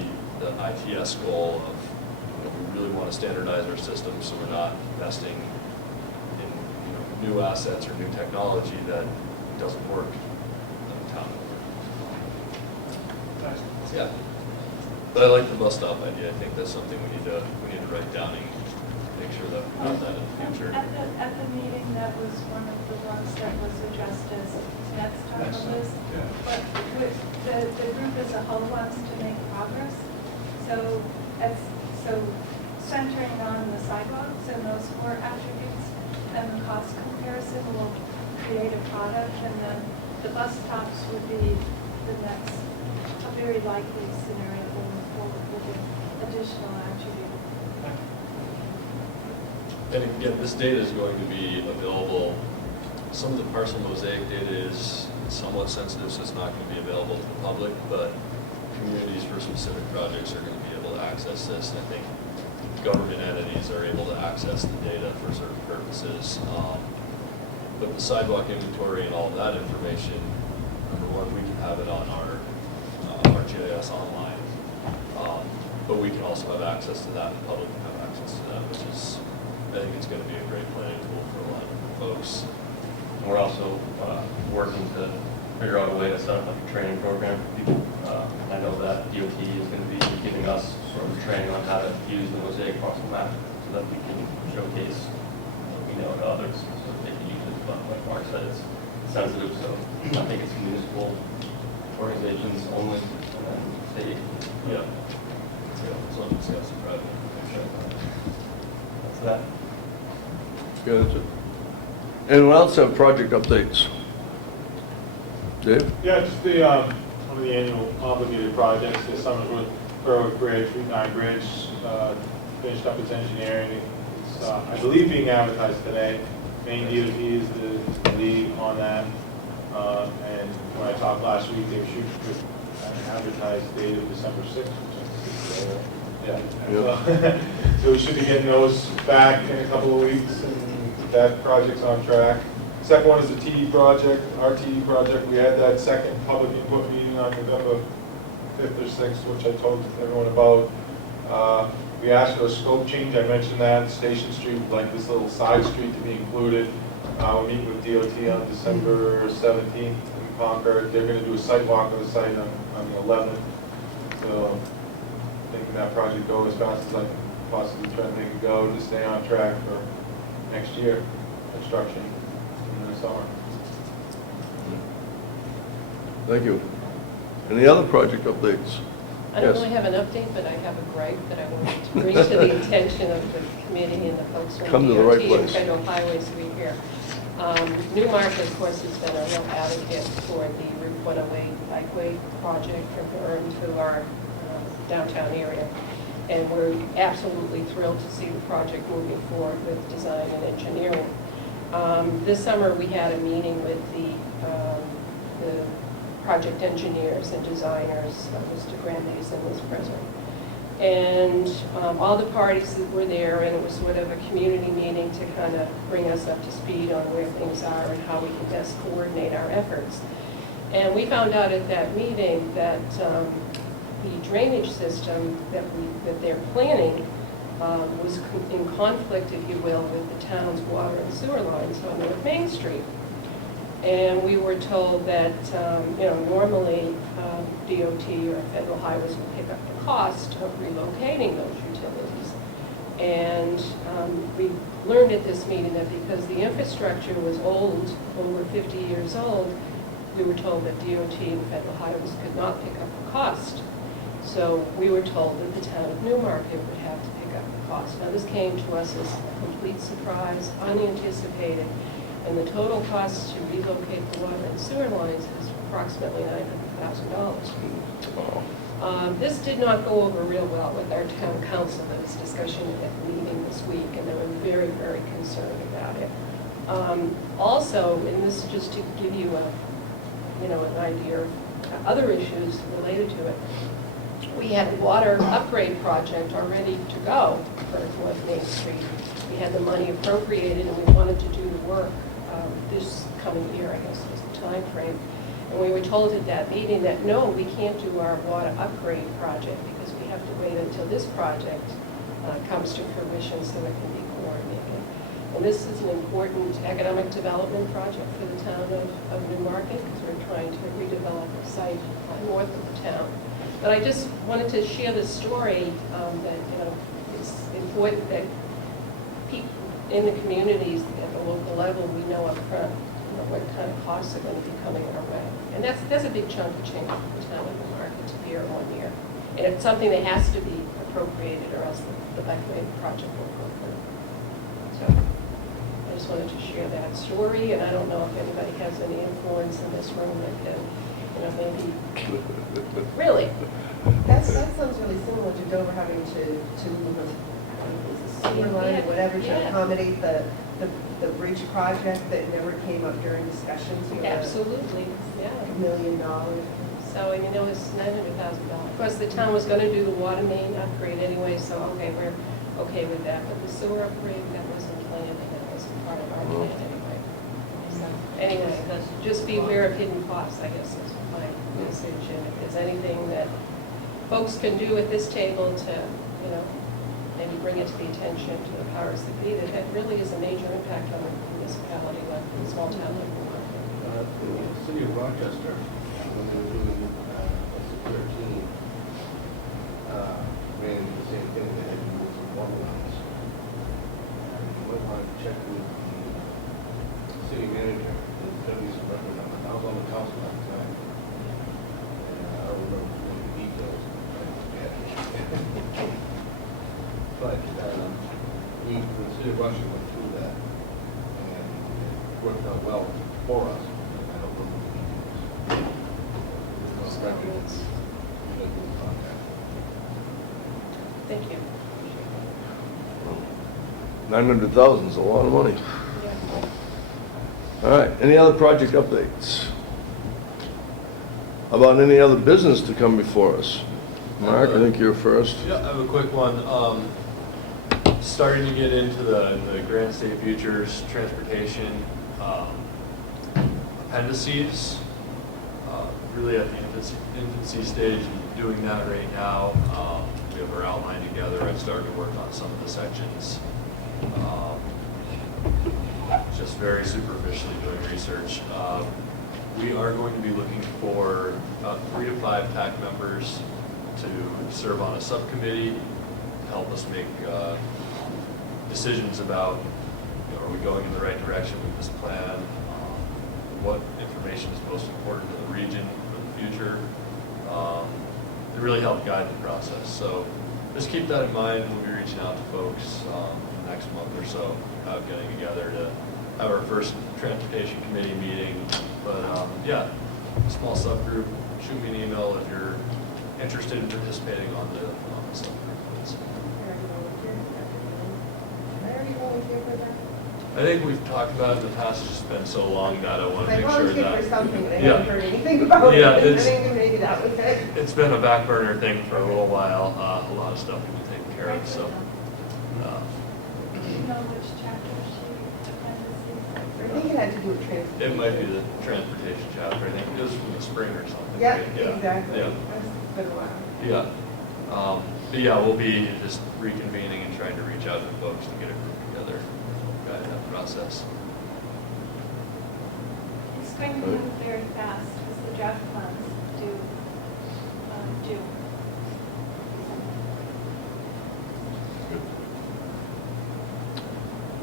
ITS goal of we really want to standardize our system so we're not investing in new assets or new technology that doesn't work in town. Yeah, but I like the bus stop idea. I think that's something we need to write down and make sure that we have that in the future. At the meeting, that was one of the ones that was addressed as next on the list. Yeah. But the group as a whole wants to make progress. So centering on the sidewalks and those 4 attributes, and the cost comparison will create a product, and then the bus stops would be the next, a very likely scenario going forward with an additional attribute. And again, this data is going to be available. Some of the parcel mosaic data is somewhat sensitive, so it's not going to be available to the public, but communities for specific projects are going to be able to access this. And I think government entities are able to access the data for certain purposes. But the sidewalk inventory and all of that information, number one, we can have it on our GIS online. But we can also have access to that, and the public can have access to that, which is, I think it's going to be a great planning tool for a lot of folks. And we're also working to figure out a way to set up like a training program for people. I know that DOT is going to be giving us sort of training on how to use the mosaic parcel map so that we can showcase what we know to others so that they can use it. But like Mark said, it's sensitive, so I think it's municipal organizations only, and then state. Yeah. So I'm discussing private. That's that. Okay, that's it. Anyone else have project updates? Dave? Yeah, just the, one of the annual obligated projects this summer with Berwick Bridge, Route 9 Bridge, finished up its engineering. It's, I believe, being advertised today. Maine DOT is the lead on that. And when I talked last week, they were shooting for an advertised date of December 6th, which is today. Yeah. So we should be getting those back in a couple of weeks, and that project's on track. Second one is the TE project, RTE project. We had that second public input meeting on November 5th or 6th, which I told everyone about. We asked for a scope change. I mentioned that. Station Street would like this little side street to be included. We're meeting with DOT on December 17th in Concord. They're going to do a site walk of the site on the 11th. So making that project go as fast as I can possibly try to make it go to stay on track for next year construction in the summer. Thank you. Any other project updates? I don't Yes. really have an update, but I have a gripe that I wanted to bring to the attention of the committee and the folks from Come to the right DOT and place. Federal Highways Week here. Newmarket, of course, has been a real advocate for the Route 108 bikeway project from Durham to our downtown area. And we're absolutely thrilled to see the project moving forward with design and engineering. This summer, we had a meeting with the project engineers and designers, Mr. Grandes and Ms. President. And all the parties that were there, and it was sort of a community meeting to kind of bring us up to speed on where things are and how we can best coordinate our efforts. And we found out at that meeting that the drainage system that they're planning was in conflict, if you will, with the town's water and sewer lines on North Main Street. And we were told that, normally DOT or Federal Highways would pick up the cost of relocating those utilities. And we learned at this meeting that because the infrastructure was old, over 50 years old, we were told that DOT and Federal Highways could not pick up the cost. So we were told that the town of Newmarket would have to pick up the cost. Now this came to us as a complete surprise, unanticipated, and the total cost to relocate the water and sewer lines is approximately $900,000. This did not go over real well with our town council. There was discussion at the meeting this week, and they were very, very concerned about it. Also, and this is just to give you an idea of other issues related to it, we had a water upgrade project already to go for North Main Street. We had the money appropriated, and we wanted to do the work this coming year, I guess was the time frame. And we were told at that meeting that, no, we can't do our water upgrade project because we have to wait until this project comes to fruition so it can be coordinated. And this is an important economic development project for the town of Newmarket because we're trying to redevelop a site north of the town. But I just wanted to share this story that, it's important that people in the communities at the local level, we know up front what kind of costs are going to be coming our way. And that's a big chunk of change for the town of Newmarket to bear 1 year. And it's something that has to be appropriated, or else the bike lane project won't go through. So I just wanted to share that story, and I don't know if anybody has any influence in this room that can, maybe, really? That sounds really similar to Dover having to move a sewer line or whatever to Yeah. accommodate the bridge project that never came up during discussions. Absolutely, yeah. $1 million. So, and it was $900,000. Of course, the town was gonna do the water main upgrade anyway, so, okay, we're okay with that. But the sewer upgrade, that wasn't planned, and that wasn't part of our plan anyway. So, anyway, just be aware of hidden costs, I guess, is my message. And if there's anything that folks can do at this table to, maybe bring it to the attention to the powers that be, that really is a major impact on a municipality like a small town like Vermont. The city of Rochester, when they were doing SC 13, ran into the same thing. They had to move some water lines. You might want to check with the city manager. There's going to be some record on it. I was on the council at the time. And I don't remember too many details. But we, the city of Rochester went through that, and it worked out well for us. I don't remember the details. It's on record. We don't do the contract. Thank you. 900,000 is a lot of money. All right, any other project updates? How about any other business to come before us? Mark, I think you're first. Yeah, I have a quick one. Starting to get into the Grand State Futures transportation appendices. Really at the infancy stage, doing that right now. We have our outline together. I've started to work on some of the sections. Just very superficially doing research. We are going to be looking for 3 to 5 TAC members to serve on a subcommittee to help us make decisions about, are we going in the right direction with this plan? What information is most important to the region for the future? To really help guide the process. So just keep that in mind. We'll be reaching out to folks next month or so, getting together to have our first transportation committee meeting. But yeah, small subgroup. Shoot me an email if you're interested in participating on the subgroup. Please. I think we've talked about it in the past. It's just been so long that I want to make sure volunteered that. for something, and I Yeah. haven't heard anything about it. Yeah, I it's- think maybe that was it. It's been a back burner thing for a little while. A lot of stuff to be taken care of. So. Do you know which chapter she appendices? I think it had to do with transportation. It might be the transportation chapter. I think it was from the spring or something. Yeah, right? exactly. Yeah. It's been a while. Yeah. But yeah, we'll be just reconvening and trying to reach out to folks to get a group together, guide that process. It's going to move very fast because the draft plans due.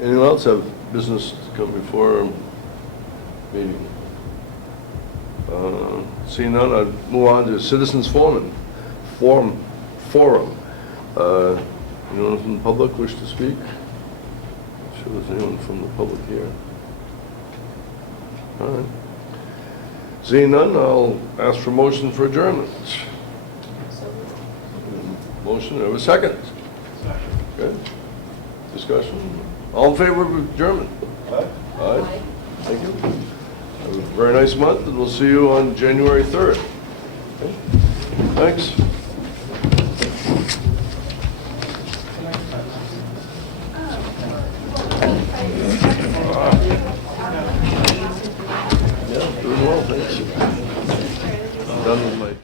Anyone else have business to come before our meeting? Seeing none, I'd move on to citizens forum. Anyone from the public wish to speak? Not sure there's anyone from the public here. All right. Seeing none, I'll ask for motion for adjournment. Motion, do I have a second? Good. Discussion? All in favor of adjournment? Aye. Thank you. Have a very nice month, and we'll see you on January 3rd. Okay. Thanks.